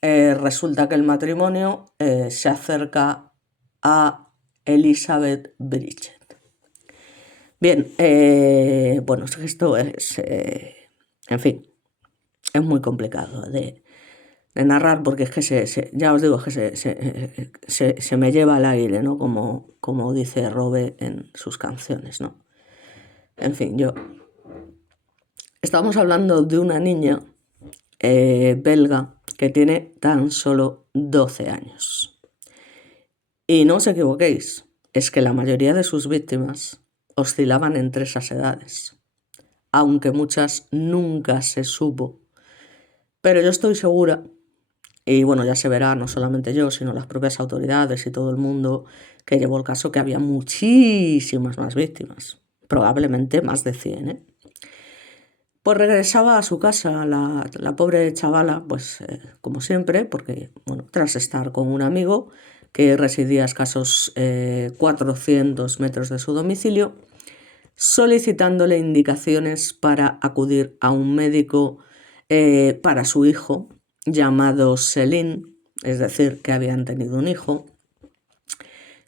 resulta que el matrimonio se acerca a Elizabeth Bridget. Bien, bueno, esto es, en fin, es muy complicado de narrar porque es que ya os digo, es que se me lleva al aire, ¿no? Como dice Robe en sus canciones, ¿no? En fin, estamos hablando de una niña belga que tiene tan solo 12 años. Y no os equivoquéis, es que la mayoría de sus víctimas oscilaban entre esas edades, aunque muchas nunca se supo. Pero yo estoy segura, y bueno, ya se verá, no solamente yo, sino las propias autoridades y todo el mundo que llevó el caso, que había muchísimas más víctimas, probablemente más de 100, ¿eh? Pues regresaba a su casa la pobre chavala, pues como siempre, porque bueno, tras estar con un amigo que residía a escasos 400 metros de su domicilio, solicitándole indicaciones para acudir a un médico para su hijo, llamado Céline, es decir, que habían tenido un hijo,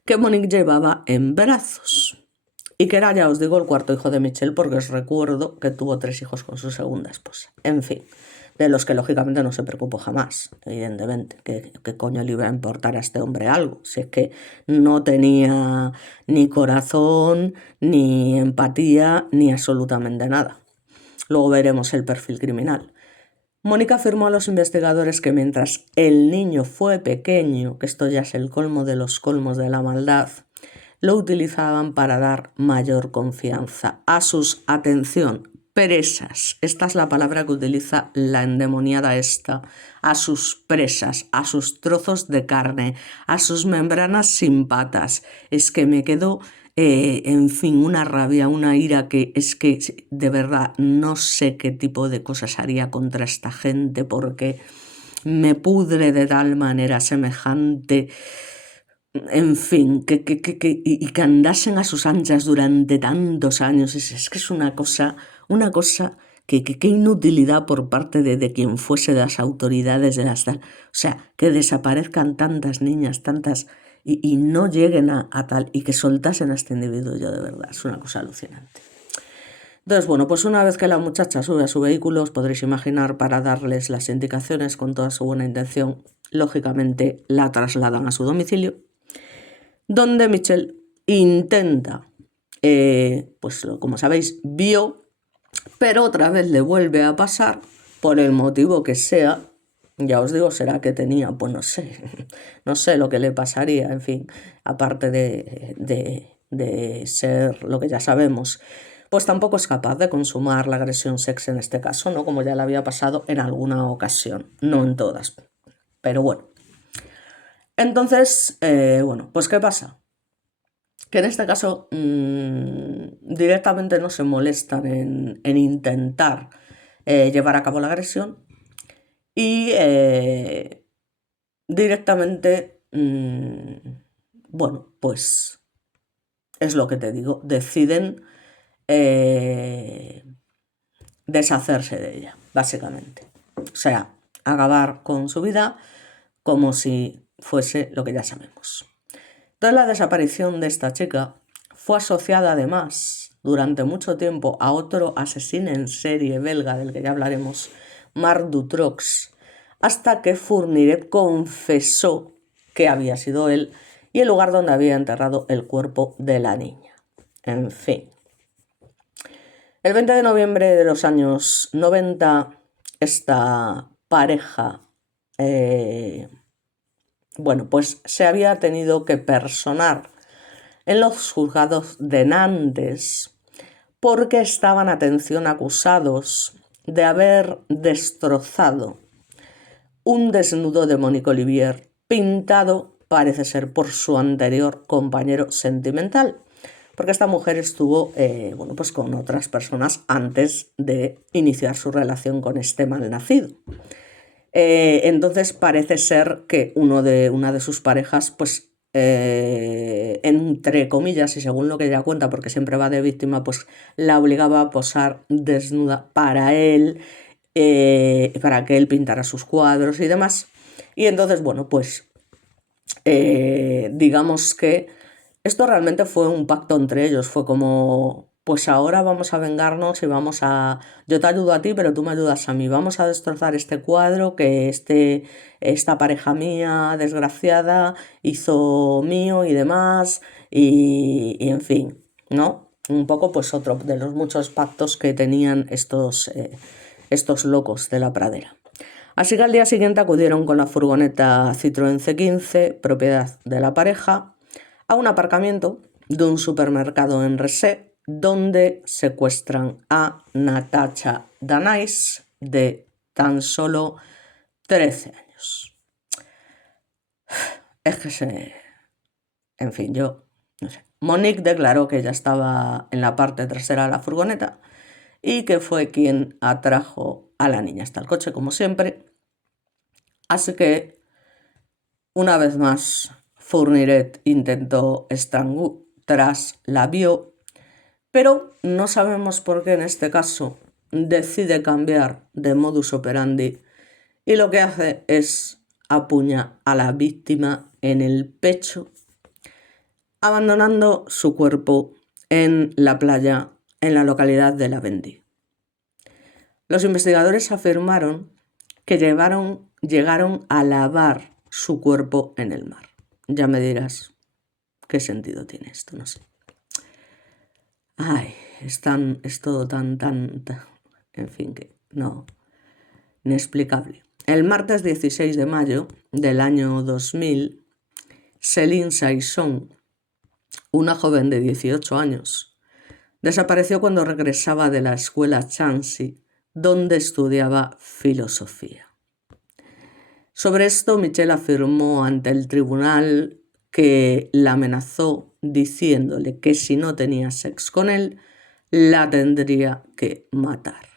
que Monique llevaba en brazos. Y que era, ya os digo, el cuarto hijo de Michel, porque os recuerdo que tuvo 3 hijos con su segunda esposa. En fin, de los que lógicamente no se preocupó jamás, evidentemente. ¿Qué coño le iba a importar a este hombre algo? Si es que no tenía ni corazón, ni empatía, ni absolutamente nada. Luego veremos el perfil criminal. Mónica afirmó a los investigadores que mientras el niño fue pequeño, que esto ya es el colmo de los colmos de la maldad, lo utilizaban para dar mayor confianza a sus, atención, presas. Esta es la palabra que utiliza la endemoniada esta. A sus presas, a sus trozos de carne, a sus membranas sin patas. Es que me quedó, en fin, una rabia, una ira que es que de verdad no sé qué tipo de cosas haría contra esta gente porque me pudre de tal manera semejante. En fin, y que andasen a sus anchas durante tantos años, es que es una cosa que inutilidad por parte de quien fuese, de las autoridades, de las tal. O sea, que desaparezcan tantas niñas, tantas, y no lleguen a tal, y que soltasen a este individuo, yo de verdad, es una cosa alucinante. Entonces, bueno, pues una vez que la muchacha sube a su vehículo, os podréis imaginar, para darles las indicaciones con toda su buena intención, lógicamente la trasladan a su domicilio, donde Michel intenta, pues como sabéis, vio, pero otra vez le vuelve a pasar, por el motivo que sea. Ya os digo, será que tenía, pues no sé, no sé lo que le pasaría, en fin, aparte de ser lo que ya sabemos, pues tampoco es capaz de consumar la agresión sex en este caso, ¿no? Como ya le había pasado en alguna ocasión, no en todas, pero bueno. Entonces, bueno, pues ¿qué pasa? Que en este caso directamente no se molestan en intentar llevar a cabo la agresión y directamente, bueno, pues es lo que te digo, deciden deshacerse de ella, básicamente. O sea, acabar con su vida como si fuese lo que ya sabemos. Entonces, la desaparición de esta chica fue asociada además durante mucho tiempo a otro asesino en serie belga del que ya hablaremos, Marc Dutroux, hasta que Fourniret confesó que había sido él y el lugar donde había enterrado el cuerpo de la niña. En fin. El 20 de noviembre de los años 90, esta pareja bueno, pues se había tenido que personar en los juzgados de Nantes porque estaban, atención, acusados de haber destrozado un desnudo de Monique Olivier pintado, parece ser, por su anterior compañero sentimental, porque esta mujer estuvo bueno, pues con otras personas antes de iniciar su relación con este malnacido. Entonces parece ser que una de sus parejas, pues entre comillas y según lo que ella cuenta, porque siempre va de víctima, pues la obligaba a posar desnuda para él, para que él pintara sus cuadros y demás. Y entonces, bueno, pues digamos que Esto realmente fue un pacto entre ellos, fue como, pues ahora vamos a vengarnos y yo te ayudo a ti, pero tú me ayudas a mí, vamos a destrozar este cuadro que esta pareja mía desgraciada hizo mío y demás, y en fin, ¿no? Un poco pues otro de los muchos pactos que tenían estos locos de la pradera. Así que al día siguiente acudieron con la furgoneta Citroën C15, propiedad de la pareja, a un aparcamiento de un supermercado en Resé, donde secuestran a Natacha Danais, de tan solo 13 años. Es que En fin, yo no sé. Monique declaró que ella estaba en la parte trasera de la furgoneta y que fue quien atrajo a la niña hasta el coche, como siempre. Así que, una vez más, Fourniret intentó tras la vio, pero no sabemos por qué en este caso decide cambiar de modus operandi y lo que hace es apuña a la víctima en el pecho, abandonando su cuerpo en la playa en la localidad de La Vendée. Los investigadores afirmaron que llegaron a lavar su cuerpo en el mar. Ya me dirás qué sentido tiene esto, no sé. Ay, es todo tan, en fin, que no, inexplicable. El martes 16 de mayo del año 2000, Céline Saison, una joven de 18 años, desapareció cuando regresaba de la escuela Chancy, donde estudiaba filosofía. Sobre esto, Michel afirmó ante el tribunal que la amenazó diciéndole que si no tenía sexo con él, la tendría que matar.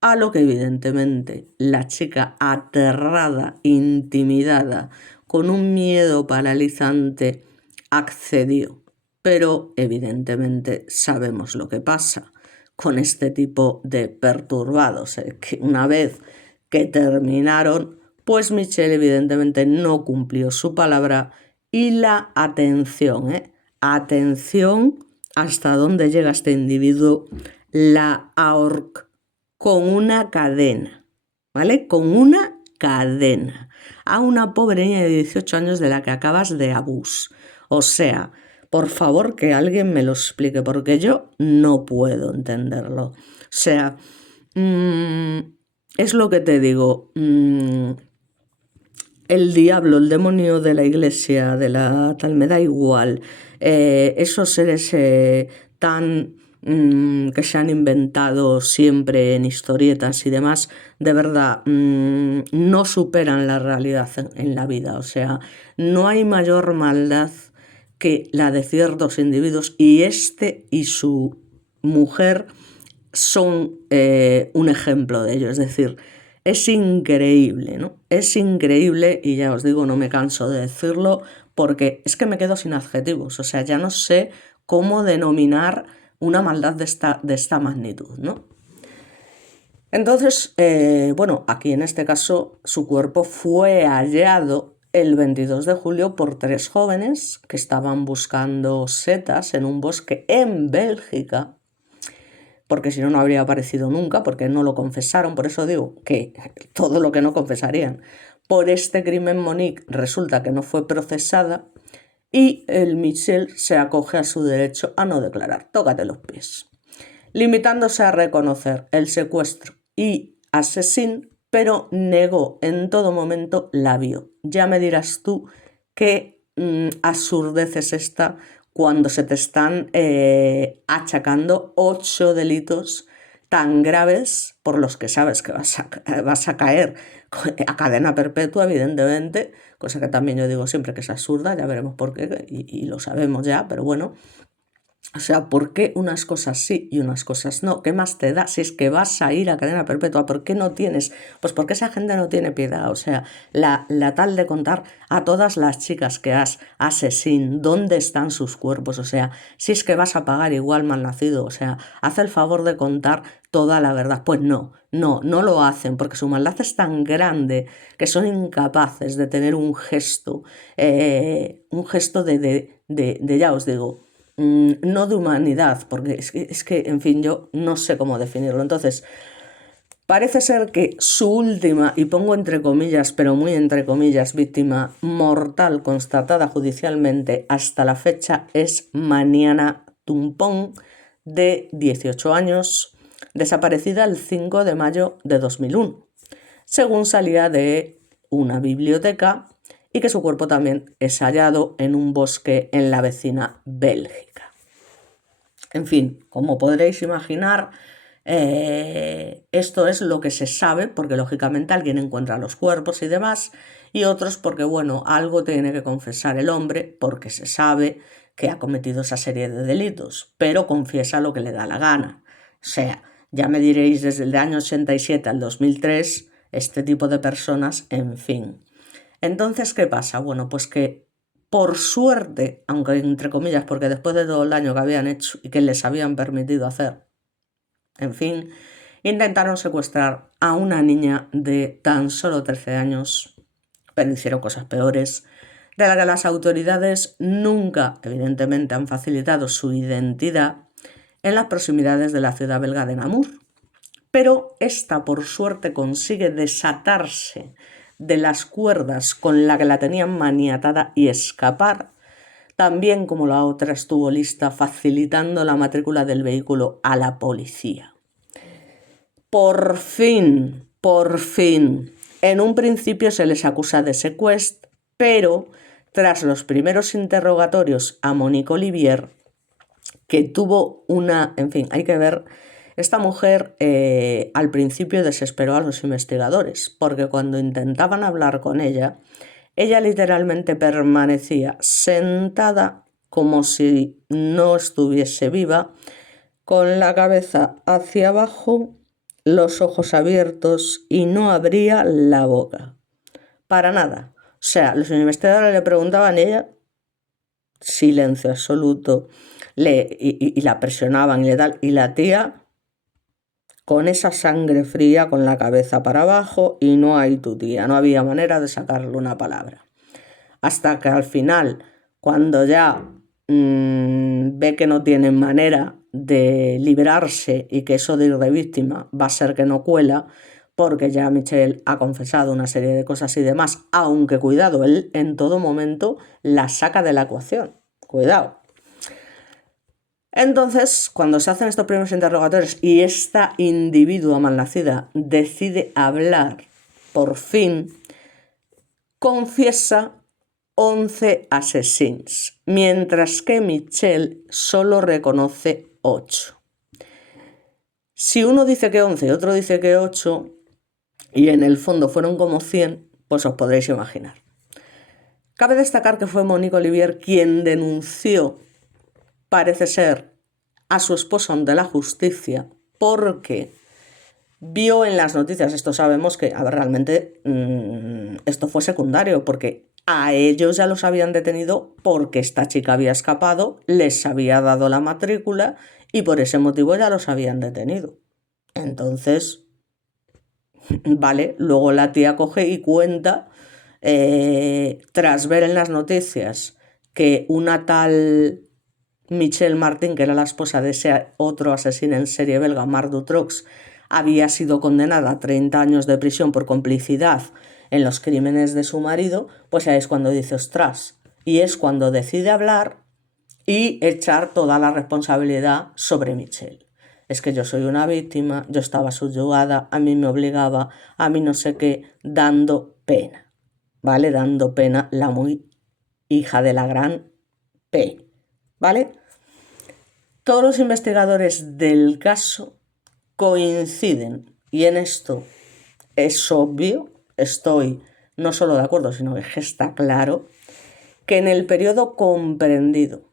A lo que evidentemente la chica, aterrada, intimidada, con un miedo paralizante, accedió. Pero evidentemente sabemos lo que pasa con este tipo de perturbados, que una vez que terminaron, pues Michel evidentemente no cumplió su palabra y atención hasta dónde llega este individuo, la ahorcó con una cadena, ¿vale? Con una cadena a una pobre niña de 18 años de la que acabas de abusar. O sea, por favor que alguien me lo explique, porque yo no puedo entenderlo. O sea, es lo que te digo, el diablo, el demonio de la iglesia, de la tal, me da igual, esos seres tan que se han inventado siempre en historietas y demás, de verdad, no superan la realidad en la vida. O sea, no hay mayor maldad que la de ciertos individuos, y y su mujer son un ejemplo de ello. Es decir, es increíble, ¿no? Es increíble, y ya os digo, no me canso de decirlo, porque es que me quedo sin adjetivos. O sea, ya no sé cómo denominar una maldad de esta magnitud, ¿no? Entonces, bueno, aquí en este caso su cuerpo fue hallado el 22 de julio por 3 jóvenes que estaban buscando setas en un bosque en Bélgica, porque si no, no habría aparecido nunca, porque no lo confesaron. Por eso digo que todo lo que no confesarían. Por este crimen, Monique resulta que no fue procesada y el Michel se acoge a su derecho a no declarar. Tócate los pies. Limitándose a reconocer el secuestro y asesino, pero negó en todo momento la vio. Ya me dirás tú qué absurdez es esta cuando se te están achacando 8 delitos tan graves por los que sabes que vas a caer a cadena perpetua, evidentemente, cosa que también yo digo siempre que es absurda, ya veremos por qué, y lo sabemos ya, pero bueno. O sea, ¿por qué unas cosas sí y unas cosas no? ¿Qué más te da si es que vas a ir a cadena perpetua? ¿Por qué no tienes? Pues porque esa gente no tiene piedad. O sea, la tal de contar a todas las chicas que has asesinado, ¿dónde están sus cuerpos? O sea, si es que vas a pagar igual mal nacido. O sea, haz el favor de contar toda la verdad. Pues no lo hacen porque su maldad es tan grande que son incapaces de tener un gesto de ya os digo, no de humanidad, porque es que, en fin, yo no sé cómo definirlo. Entonces, parece ser que su última, y pongo entre comillas, pero muy entre comillas, víctima mortal constatada judicialmente hasta la fecha es Maniana Tumpón, de 18 años, desaparecida el 5 de mayo de 2001, según salía de una biblioteca, y que su cuerpo también es hallado en un bosque en la vecina Bélgica. En fin, como podréis imaginar, esto es lo que se sabe, porque lógicamente alguien encuentra los cuerpos y demás, y otros porque, bueno, algo tiene que confesar el hombre, porque se sabe que ha cometido esa serie de delitos, pero confiesa lo que le da la gana. O sea, ya me diréis, desde el año 87 al 2003, este tipo de personas, en fin. Entonces, ¿qué pasa? Bueno, pues que por suerte, aunque entre comillas, porque después de todo el daño que habían hecho y que les habían permitido hacer, en fin, intentaron secuestrar a una niña de tan solo 13 años, pero hicieron cosas peores, de la que las autoridades nunca, evidentemente, han facilitado su identidad en las proximidades de la ciudad belga de Namur. Pero esta, por suerte, consigue desatarse de las cuerdas con la que la tenían maniatada y escapar, también como la otra estuvo lista facilitando la matrícula del vehículo a la policía. Por fin, en un principio se les acusa de secuestro, pero tras los primeros interrogatorios a Monique Olivier, que tuvo una, en fin, hay que ver, esta mujer al principio desesperó a los investigadores, porque cuando intentaban hablar con ella literalmente permanecía sentada como si no estuviese viva, con la cabeza hacia abajo, los ojos abiertos, y no abría la boca. Para nada. O sea, los investigadores le preguntaban a ella, silencio absoluto, y la presionaban y le tal, y la tía con esa sangre fría, con la cabeza para abajo, y no hay tu tía, no había manera de sacarle una palabra. Hasta que al final, cuando ya ve que no tienen manera de liberarse y que eso de ir de víctima va a ser que no cuela, porque ya Michelle ha confesado una serie de cosas y demás, aunque cuidado, él en todo momento la saca de la ecuación, cuidado. Entonces, cuando se hacen estos primeros interrogatorios y esta individua malnacida decide hablar, por fin, confiesa 11 asesinos, mientras que Michelle solo reconoce 8. Si uno dice que 11 y otro dice que 8, y en el fondo fueron como 100, pues os podréis imaginar. Cabe destacar que fue Monique Olivier quien denunció, parece ser, a su esposo ante la justicia, porque vio en las noticias, esto sabemos que realmente esto fue secundario, porque a ellos ya los habían detenido porque esta chica había escapado, les había dado la matrícula y por ese motivo ya los habían detenido. Entonces, vale, luego la tía coge y cuenta, tras ver en las noticias que una tal Michelle Martin, que era la esposa de ese otro asesino en serie belga, Marc Dutroux, había sido condenada a 30 años de prisión por complicidad en los crímenes de su marido, pues ahí es cuando dice ostras, y es cuando decide hablar y echar toda la responsabilidad sobre Michelle. Es que yo soy una víctima, yo estaba subyugada, a mí me obligaba, a mí no sé qué, dando pena, ¿vale? Dando pena, la muy hija de la gran P, ¿vale? Todos los investigadores del caso coinciden, y en esto es obvio, estoy no solo de acuerdo, sino que está claro, que en el periodo comprendido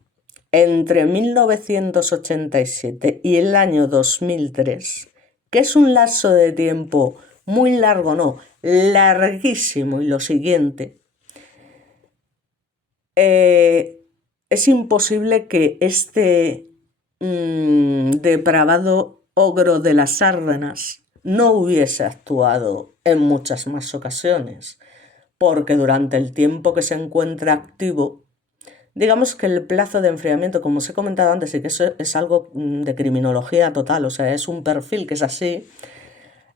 entre 1987 y el año 2003, que es un lapso de tiempo muy largo, no, larguísimo, y lo siguiente, es imposible que este depravado ogro de las Árdenas no hubiese actuado en muchas más ocasiones, porque durante el tiempo que se encuentra activo, digamos que el plazo de enfriamiento, como os he comentado antes, y que eso es algo de criminología total, o sea, es un perfil que es así,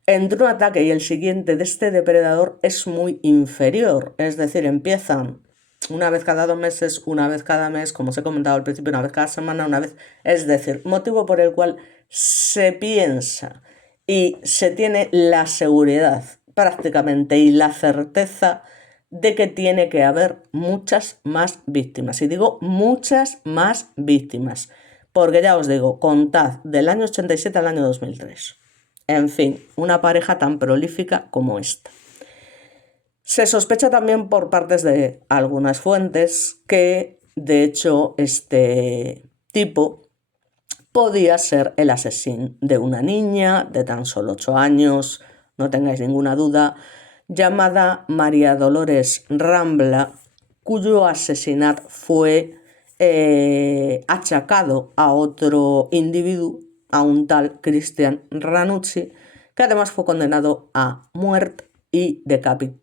entre un ataque y el siguiente de este depredador es muy inferior, es decir, empiezan una vez cada 2 meses, una vez cada mes, como os he comentado al principio, una vez cada semana, una vez, es decir, motivo por el cual se piensa y se tiene la seguridad prácticamente y la certeza de que tiene que haber muchas más víctimas. Y digo muchas más víctimas, porque ya os digo, contad del año 87 al año 2003. En fin, una pareja tan prolífica como esta. Se sospecha también por partes de algunas fuentes que, de hecho, este tipo podía ser el asesino de una niña de tan solo 8 años, no tengáis ninguna duda, llamada María Dolores Rambla, cuyo asesinato fue achacado a otro individuo, a un tal Cristian Ranucci, que además fue condenado a muerte y decapitado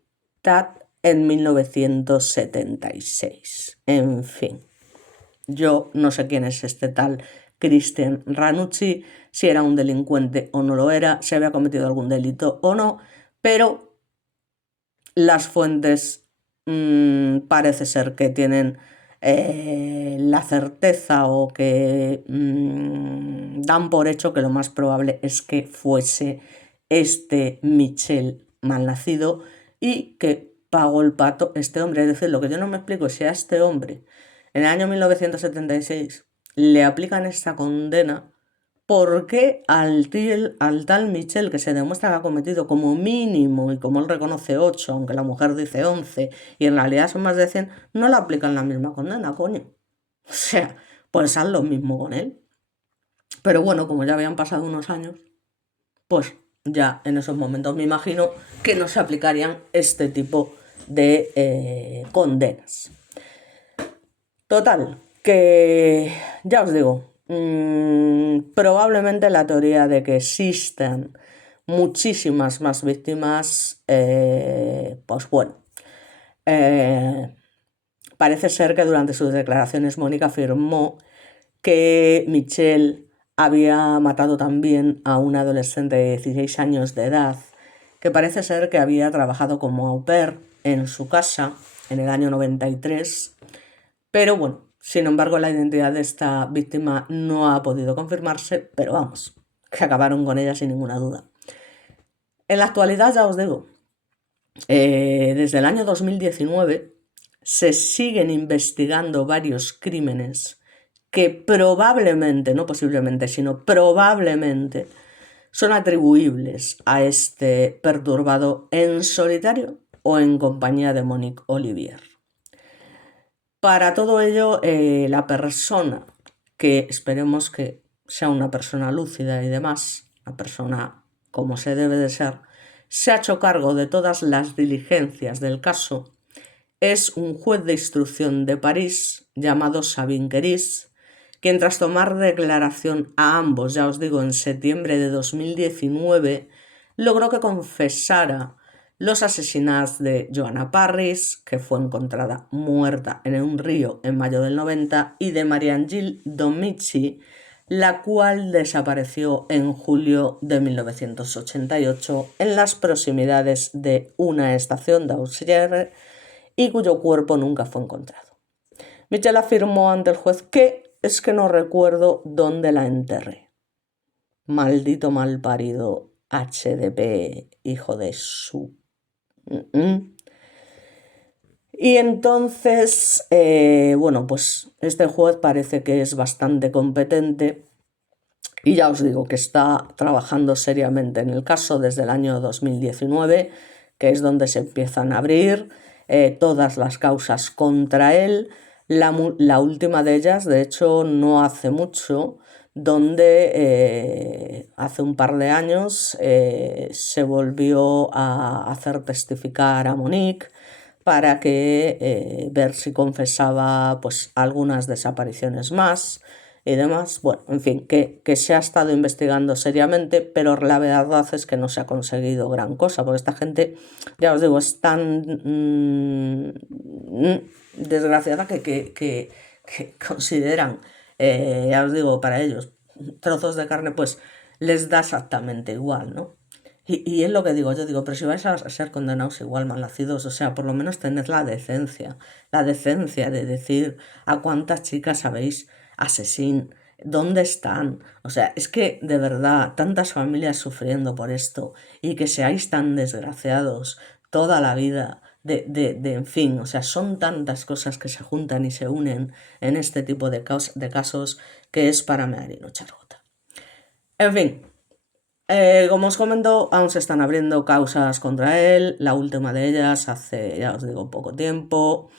en 1976. En fin, yo no sé quién es este tal Cristian Ranucci, si era un delincuente o no lo era, si había cometido algún delito o no, pero las fuentes parece ser que tienen la certeza o que dan por hecho que lo más probable es que fuese este Michel malnacido y que pagó el pato este hombre. Es decir, lo que yo no me explico es si a este hombre en el año 1976 le aplican esta condena, ¿por qué al tal Michel, que se demuestra que ha cometido como mínimo, y como él reconoce 8, aunque la mujer dice 11, y en realidad son más de 100, no le aplican la misma condena, coño? O sea, pues haz lo mismo con él. Pero bueno, como ya habían pasado unos años, pues ya en esos momentos me imagino que no se aplicarían este tipo de condenas. Total, que ya os digo, probablemente la teoría de que existen muchísimas más víctimas, pues bueno, parece ser que durante sus declaraciones Mónica afirmó que Michel había matado también a un adolescente de 16 años de edad, que parece ser que había trabajado como au pair en su casa en el año 93, pero bueno, sin embargo la identidad de esta víctima no ha podido confirmarse, pero vamos, que acabaron con ella sin ninguna duda. En la actualidad, ya os digo, desde el año 2019 se siguen investigando varios crímenes que probablemente, no posiblemente, sino probablemente son atribuibles a este perturbado en solitario o en compañía de Monique Olivier. Para todo ello, la persona, que esperemos que sea una persona lúcida y demás, una persona como se debe de ser, se ha hecho cargo de todas las diligencias del caso, es un juez de instrucción de París llamado Sabin Queris, quien tras tomar declaración a ambos, ya os digo, en septiembre de 2019, logró que confesara los asesinatos de Joanna Parris, que fue encontrada muerta en un río en mayo del 90, y de Mariangille Domici, la cual desapareció en julio de 1988 en las proximidades de una estación de Auxerre y cuyo cuerpo nunca fue encontrado. Michel afirmó ante el juez que es que no recuerdo dónde la enterré. Maldito malparido HDP, hijo de su... Y entonces, bueno, pues este juez parece que es bastante competente y ya os digo que está trabajando seriamente en el caso desde el año 2019, que es donde se empiezan a abrir todas las causas contra él. La última de ellas, de hecho, no hace mucho, donde hace un par de años se volvió a hacer testificar a Monique para que ver si confesaba pues algunas desapariciones más y demás. Bueno, en fin, que se ha estado investigando seriamente, pero la verdad es que no se ha conseguido gran cosa, porque esta gente, ya os digo, es tan desgraciada que consideran, ya os digo, para ellos, trozos de carne, pues les da exactamente igual, ¿no? Y es lo que digo, yo digo, pero si vais a ser condenados igual, malnacidos, o sea, por lo menos tened la decencia de decir a cuántas chicas habéis asesinado, dónde están. O sea, es que de verdad, tantas familias sufriendo por esto y que seáis tan desgraciados toda la vida, en fin, o sea, son tantas cosas que se juntan y se unen en este tipo de casos que es para mear y no echar gota. En fin. Como os comento, aún se están abriendo causas contra él, la última de ellas hace, ya os digo, poco tiempo.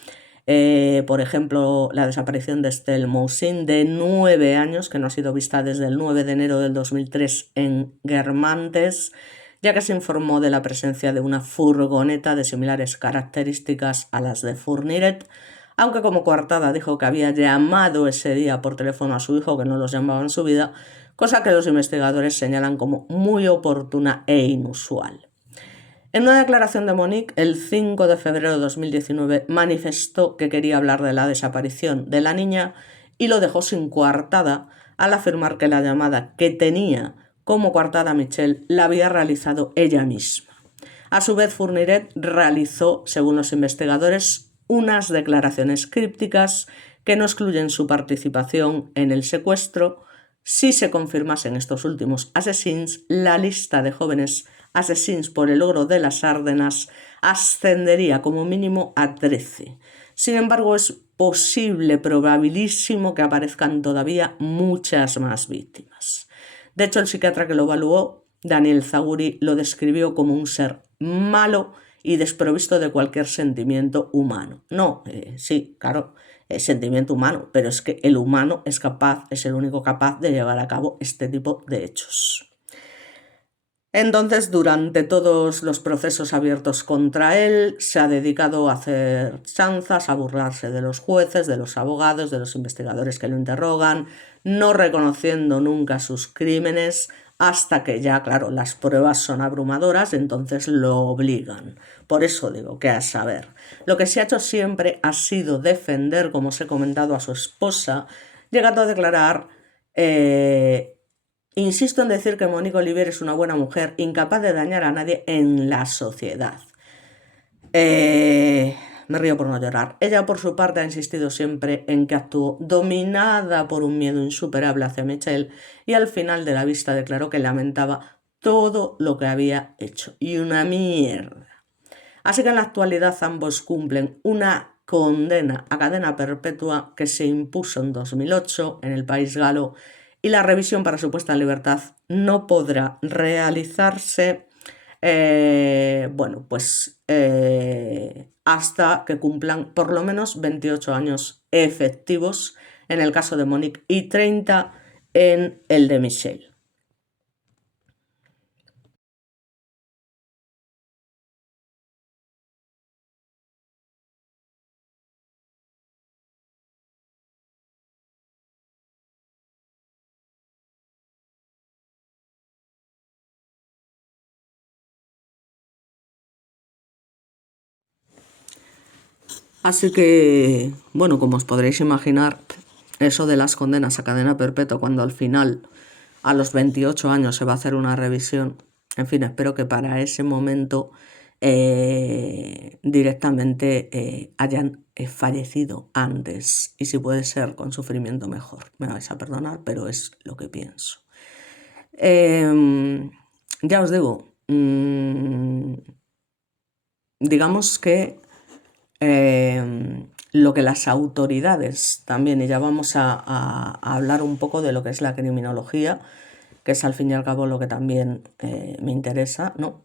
Por ejemplo, la desaparición de Estelle Moussin, de 9 años, que no ha sido vista desde el 9 de enero del 2003 en Guermantes, ya que se informó de la presencia de una furgoneta de similares características a las de Fourniret, aunque como coartada dijo que había llamado ese día por teléfono a su hijo, que no los llamaba en su vida, cosa que los investigadores señalan como muy oportuna e inusual. En una declaración de Monique, el 5 de febrero de 2019, manifestó que quería hablar de la desaparición de la niña y lo dejó sin coartada al afirmar que la llamada que tenía como coartada a Michelle la había realizado ella misma. A su vez, Fourniret realizó, según los investigadores, unas declaraciones crípticas que no excluyen su participación en el secuestro. Si se confirmasen estos últimos asesins, la lista de jóvenes asesins por el logro de las Árdenas ascendería como mínimo a 13. Sin embargo, es posible, probabilísimo, que aparezcan todavía muchas más víctimas. De hecho, el psiquiatra que lo evaluó, Daniel Zaguri, lo describió como un ser malo y desprovisto de cualquier sentimiento humano. No, sí, claro, es sentimiento humano, pero es que el humano es el único capaz de llevar a cabo este tipo de hechos. Entonces, durante todos los procesos abiertos contra él, se ha dedicado a hacer chanzas, a burlarse de los jueces, de los abogados, de los investigadores que lo interrogan, no reconociendo nunca sus crímenes, hasta que ya, claro, las pruebas son abrumadoras, entonces lo obligan. Por eso digo que a saber. Lo que se ha hecho siempre ha sido defender, como os he comentado, a su esposa, llegando a declarar... Insisto en decir que Monique Olivier es una buena mujer, incapaz de dañar a nadie en la sociedad. Me río por no llorar. Ella, por su parte, ha insistido siempre en que actuó dominada por un miedo insuperable hacia Michelle y al final de la vista declaró que lamentaba todo lo que había hecho. Y una mierda. Así que en la actualidad ambos cumplen una condena a cadena perpetua que se impuso en 2008 en el país galo, y la revisión para su puesta en libertad no podrá realizarse hasta que cumplan por lo menos 28 años efectivos en el caso de Monique y 30 en el de Michelle. Así que, bueno, como os podréis imaginar, eso de las condenas a cadena perpetua, cuando al final, a los 28 años, se va a hacer una revisión, en fin, espero que para ese momento directamente hayan fallecido antes, y si puede ser con sufrimiento mejor. Me vais a perdonar, pero es lo que pienso. Ya os digo, digamos que lo que las autoridades también, y ya vamos a hablar un poco de lo que es la criminología, que es al fin y al cabo lo que también me interesa, ¿no?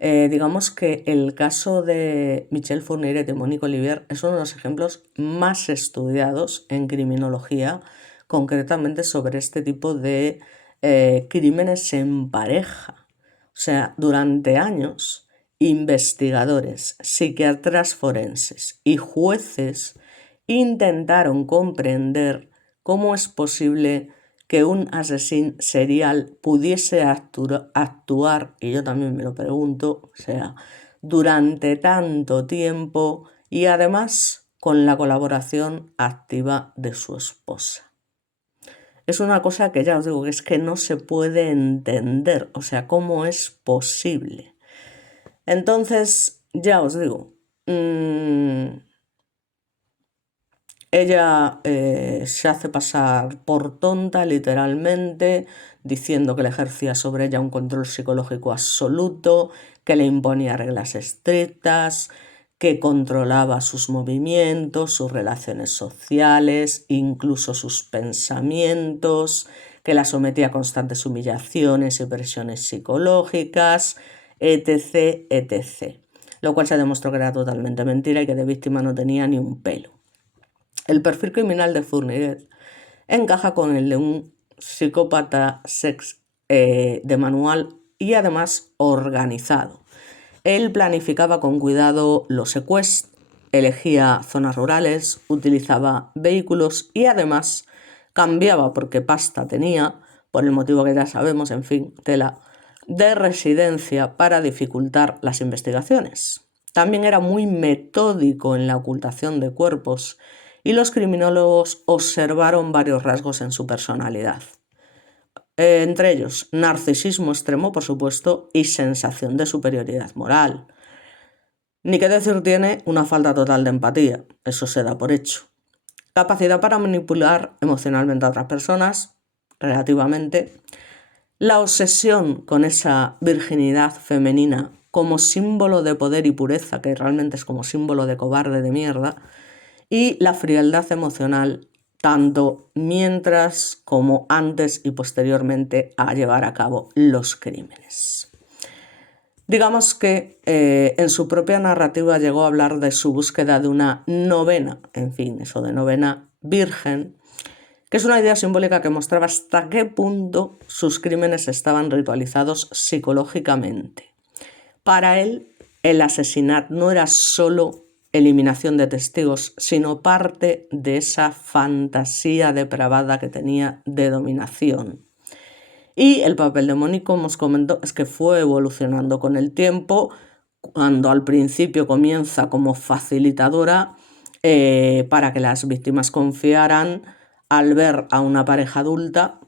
Digamos que el caso de Michel Fourniret y Monique Olivier es uno de los ejemplos más estudiados en criminología, concretamente sobre este tipo de crímenes en pareja. O sea, durante años, investigadores, psiquiatras forenses y jueces intentaron comprender cómo es posible que un asesino serial pudiese actuar, y yo también me lo pregunto, o sea, durante tanto tiempo y además con la colaboración activa de su esposa. Es una cosa que ya os digo que es que no se puede entender, o sea, cómo es posible. Entonces, ya os digo, ella se hace pasar por tonta, literalmente, diciendo que le ejercía sobre ella un control psicológico absoluto, que le imponía reglas estrictas, que controlaba sus movimientos, sus relaciones sociales, incluso sus pensamientos, que la sometía a constantes humillaciones y presiones psicológicas, etc., etc. Lo cual se demostró que era totalmente mentira y que de víctima no tenía ni un pelo. El perfil criminal de Fourniret encaja con el de un psicópata de manual y además organizado. Él planificaba con cuidado los secuestros, elegía zonas rurales, utilizaba vehículos y además cambiaba, porque pasta tenía, por el motivo que ya sabemos, en fin, tela, de residencia para dificultar las investigaciones. También era muy metódico en la ocultación de cuerpos y los criminólogos observaron varios rasgos en su personalidad. Entre ellos, narcisismo extremo, por supuesto, y sensación de superioridad moral. Ni qué decir tiene una falta total de empatía, eso se da por hecho. Capacidad para manipular emocionalmente a otras personas, relativamente. La obsesión con esa virginidad femenina como símbolo de poder y pureza, que realmente es como símbolo de cobarde de mierda. Y la frialdad emocional, tanto mientras como antes y posteriormente a llevar a cabo los crímenes. Digamos que en su propia narrativa llegó a hablar de su búsqueda de una novena, en fin, eso de novena virgen, que es una idea simbólica que mostraba hasta qué punto sus crímenes estaban ritualizados psicológicamente. Para él, el asesinato no era solo eliminación de testigos, sino parte de esa fantasía depravada que tenía de dominación. Y el papel de Monique, como os comentó, es que fue evolucionando con el tiempo, cuando al principio comienza como facilitadora para que las víctimas confiaran. Al ver a una pareja adulta,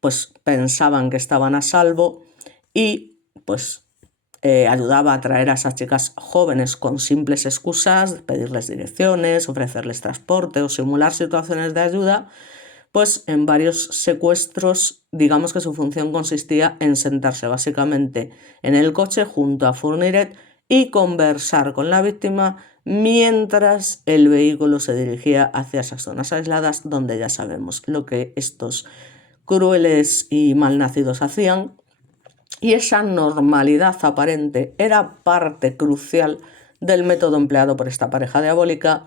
pues pensaban que estaban a salvo y pues ayudaba a atraer a esas chicas jóvenes con simples excusas, pedirles direcciones, ofrecerles transporte o simular situaciones de ayuda. Pues en varios secuestros, digamos que su función consistía en sentarse básicamente en el coche junto a Fourniret y conversar con la víctima mientras el vehículo se dirigía hacia esas zonas aisladas donde ya sabemos lo que estos crueles y malnacidos hacían. Y esa normalidad aparente era parte crucial del método empleado por esta pareja diabólica.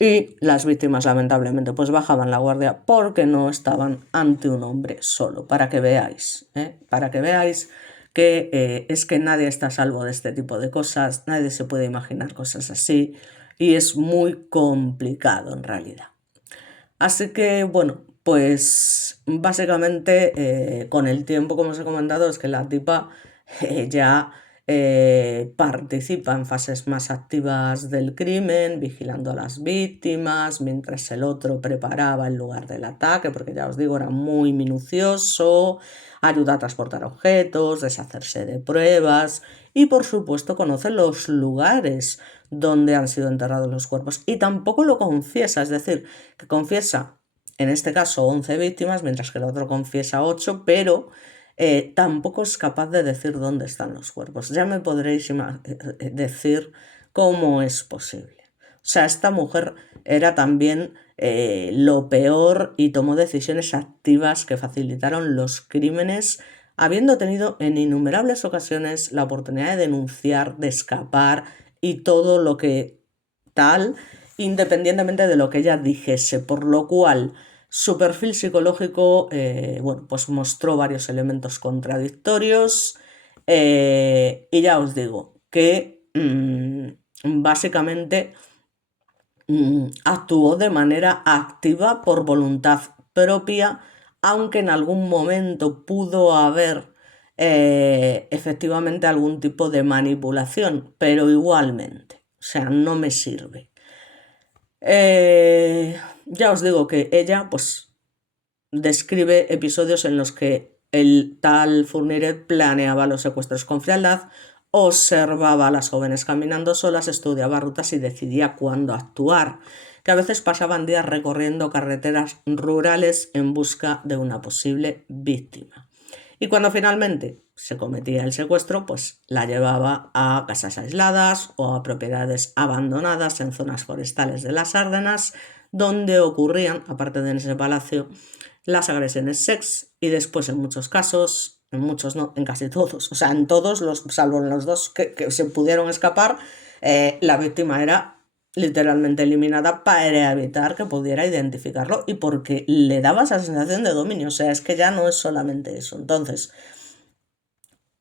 Y las víctimas lamentablemente pues bajaban la guardia porque no estaban ante un hombre solo, para que veáis que es que nadie está a salvo de este tipo de cosas, nadie se puede imaginar cosas así y es muy complicado en realidad. Así que bueno, pues básicamente con el tiempo, como os he comentado, es que la tipa ya participa en fases más activas del crimen, vigilando a las víctimas, mientras el otro preparaba el lugar del ataque, porque ya os digo, era muy minucioso, ayuda a transportar objetos, deshacerse de pruebas y por supuesto conoce los lugares donde han sido enterrados los cuerpos y tampoco lo confiesa, es decir, que confiesa en este caso 11 víctimas, mientras que el otro confiesa 8, pero tampoco es capaz de decir dónde están los cuerpos. Ya me podréis decir cómo es posible. O sea, esta mujer era también lo peor y tomó decisiones activas que facilitaron los crímenes habiendo tenido en innumerables ocasiones la oportunidad de denunciar, de escapar y todo lo que tal, independientemente de lo que ella dijese, por lo cual su perfil psicológico, bueno, pues mostró varios elementos contradictorios, y ya os digo que básicamente actuó de manera activa por voluntad propia, aunque en algún momento pudo haber efectivamente algún tipo de manipulación, pero igualmente, o sea, no me sirve. Ya os digo que ella pues describe episodios en los que el tal Fourniret planeaba los secuestros con frialdad, observaba a las jóvenes caminando solas, estudiaba rutas y decidía cuándo actuar, que a veces pasaban días recorriendo carreteras rurales en busca de una posible víctima. Y cuando finalmente se cometía el secuestro, pues la llevaba a casas aisladas o a propiedades abandonadas en zonas forestales de las Ardenas, donde ocurrían, aparte de en ese palacio, las agresiones sex y después en muchos casos, en muchos no, en casi todos, o sea, en todos, salvo en los dos que se pudieron escapar, la víctima era literalmente eliminada para evitar que pudiera identificarlo y porque le daba esa sensación de dominio, o sea, es que ya no es solamente eso. Entonces,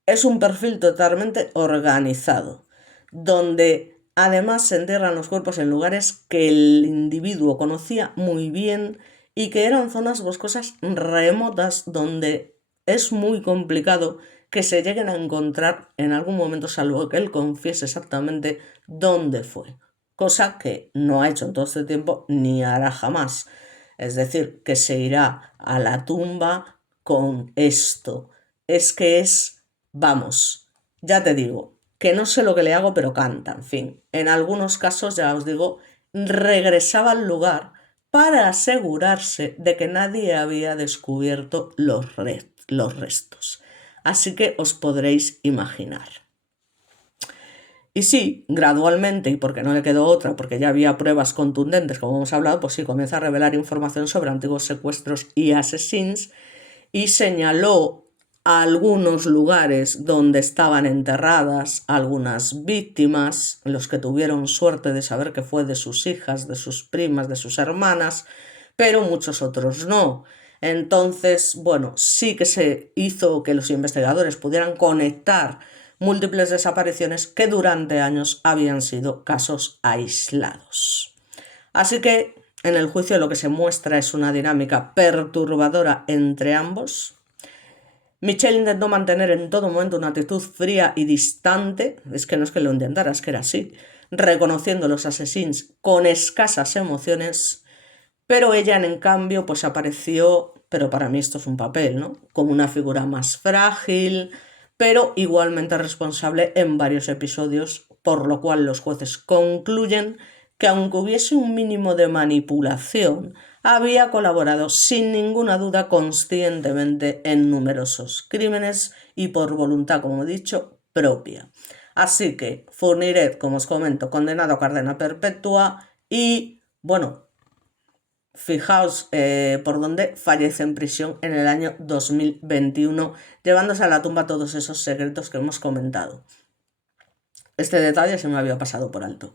es un perfil totalmente organizado, donde además se entierran los cuerpos en lugares que el individuo conocía muy bien y que eran zonas boscosas remotas donde es muy complicado que se lleguen a encontrar en algún momento, salvo que él confiese exactamente dónde fue, cosa que no ha hecho en todo este tiempo ni hará jamás. Es decir, que se irá a la tumba con esto. Es que es, vamos, ya te digo, que no sé lo que le hago, pero canta, en fin. En algunos casos, ya os digo, regresaba al lugar para asegurarse de que nadie había descubierto los restos. Así que os podréis imaginar. Y sí, gradualmente, y porque no le quedó otra, porque ya había pruebas contundentes, como hemos hablado, pues sí, comienza a revelar información sobre antiguos secuestros y asesinos y señaló algunos lugares donde estaban enterradas algunas víctimas, los que tuvieron suerte de saber que fue de sus hijas, de sus primas, de sus hermanas, pero muchos otros no. Entonces, bueno, sí que se hizo que los investigadores pudieran conectar múltiples desapariciones que durante años habían sido casos aislados. Así que en el juicio lo que se muestra es una dinámica perturbadora entre ambos. Michelle intentó mantener en todo momento una actitud fría y distante, es que no es que lo intentara, es que era así, reconociendo los asesinos con escasas emociones, pero ella en cambio pues apareció, pero para mí esto es un papel, ¿no? Como una figura más frágil, pero igualmente responsable en varios episodios, por lo cual los jueces concluyen que aunque hubiese un mínimo de manipulación, había colaborado sin ninguna duda conscientemente en numerosos crímenes y por voluntad, como he dicho, propia. Así que Fourniret, como os comento, condenado a cadena perpetua y, bueno, fijaos por dónde fallece en prisión en el año 2021, llevándose a la tumba todos esos secretos que hemos comentado. Este detalle se me había pasado por alto.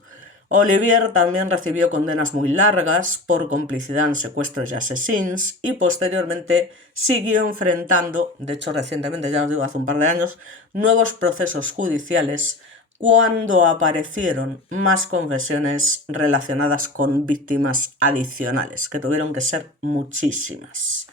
Olivier también recibió condenas muy largas por complicidad en secuestros y asesinos y posteriormente siguió enfrentando, de hecho recientemente, ya os digo, hace un par de años, nuevos procesos judiciales cuando aparecieron más confesiones relacionadas con víctimas adicionales, que tuvieron que ser muchísimas.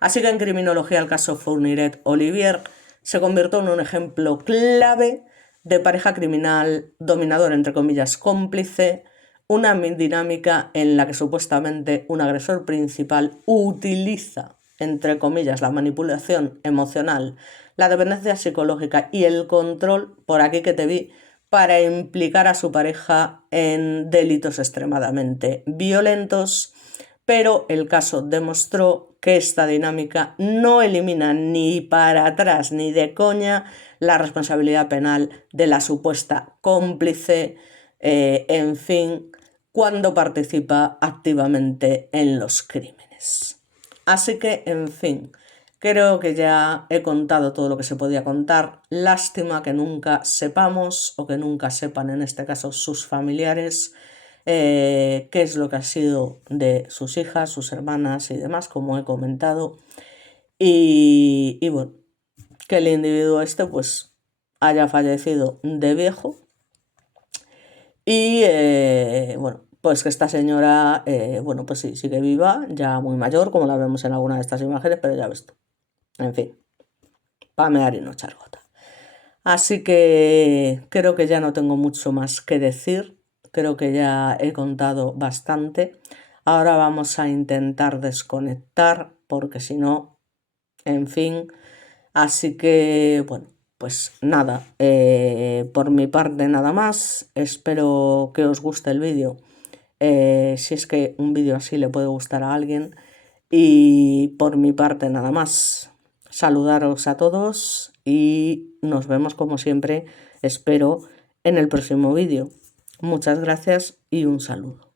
Así que en criminología el caso Fourniret-Olivier se convirtió en un ejemplo clave de pareja criminal, dominador entre comillas cómplice, una dinámica en la que supuestamente un agresor principal utiliza entre comillas la manipulación emocional, la dependencia psicológica y el control, por aquí que te vi, para implicar a su pareja en delitos extremadamente violentos, pero el caso demostró que esta dinámica no elimina ni para atrás ni de coña la responsabilidad penal de la supuesta cómplice, en fin, cuando participa activamente en los crímenes. Así que, en fin, Creo que ya he contado todo lo que se podía contar. Lástima que nunca sepamos, o que nunca sepan en este caso sus familiares, qué es lo que ha sido de sus hijas, sus hermanas y demás, como he comentado. Y bueno, que el individuo este pues haya fallecido de viejo y bueno, pues que esta señora, bueno, pues sí, sigue viva, ya muy mayor, como la vemos en alguna de estas imágenes, pero ya ves tú. En fin, pa' mear y no echar gota. Así que creo que ya no tengo mucho más que decir, creo que ya he contado bastante. Ahora vamos a intentar desconectar, porque si no, en fin. Así que, bueno, pues nada, por mi parte nada más. Espero que os guste el vídeo, si es que un vídeo así le puede gustar a alguien. Y por mi parte nada más. Saludaros a todos y nos vemos como siempre, espero, en el próximo vídeo. Muchas gracias y un saludo.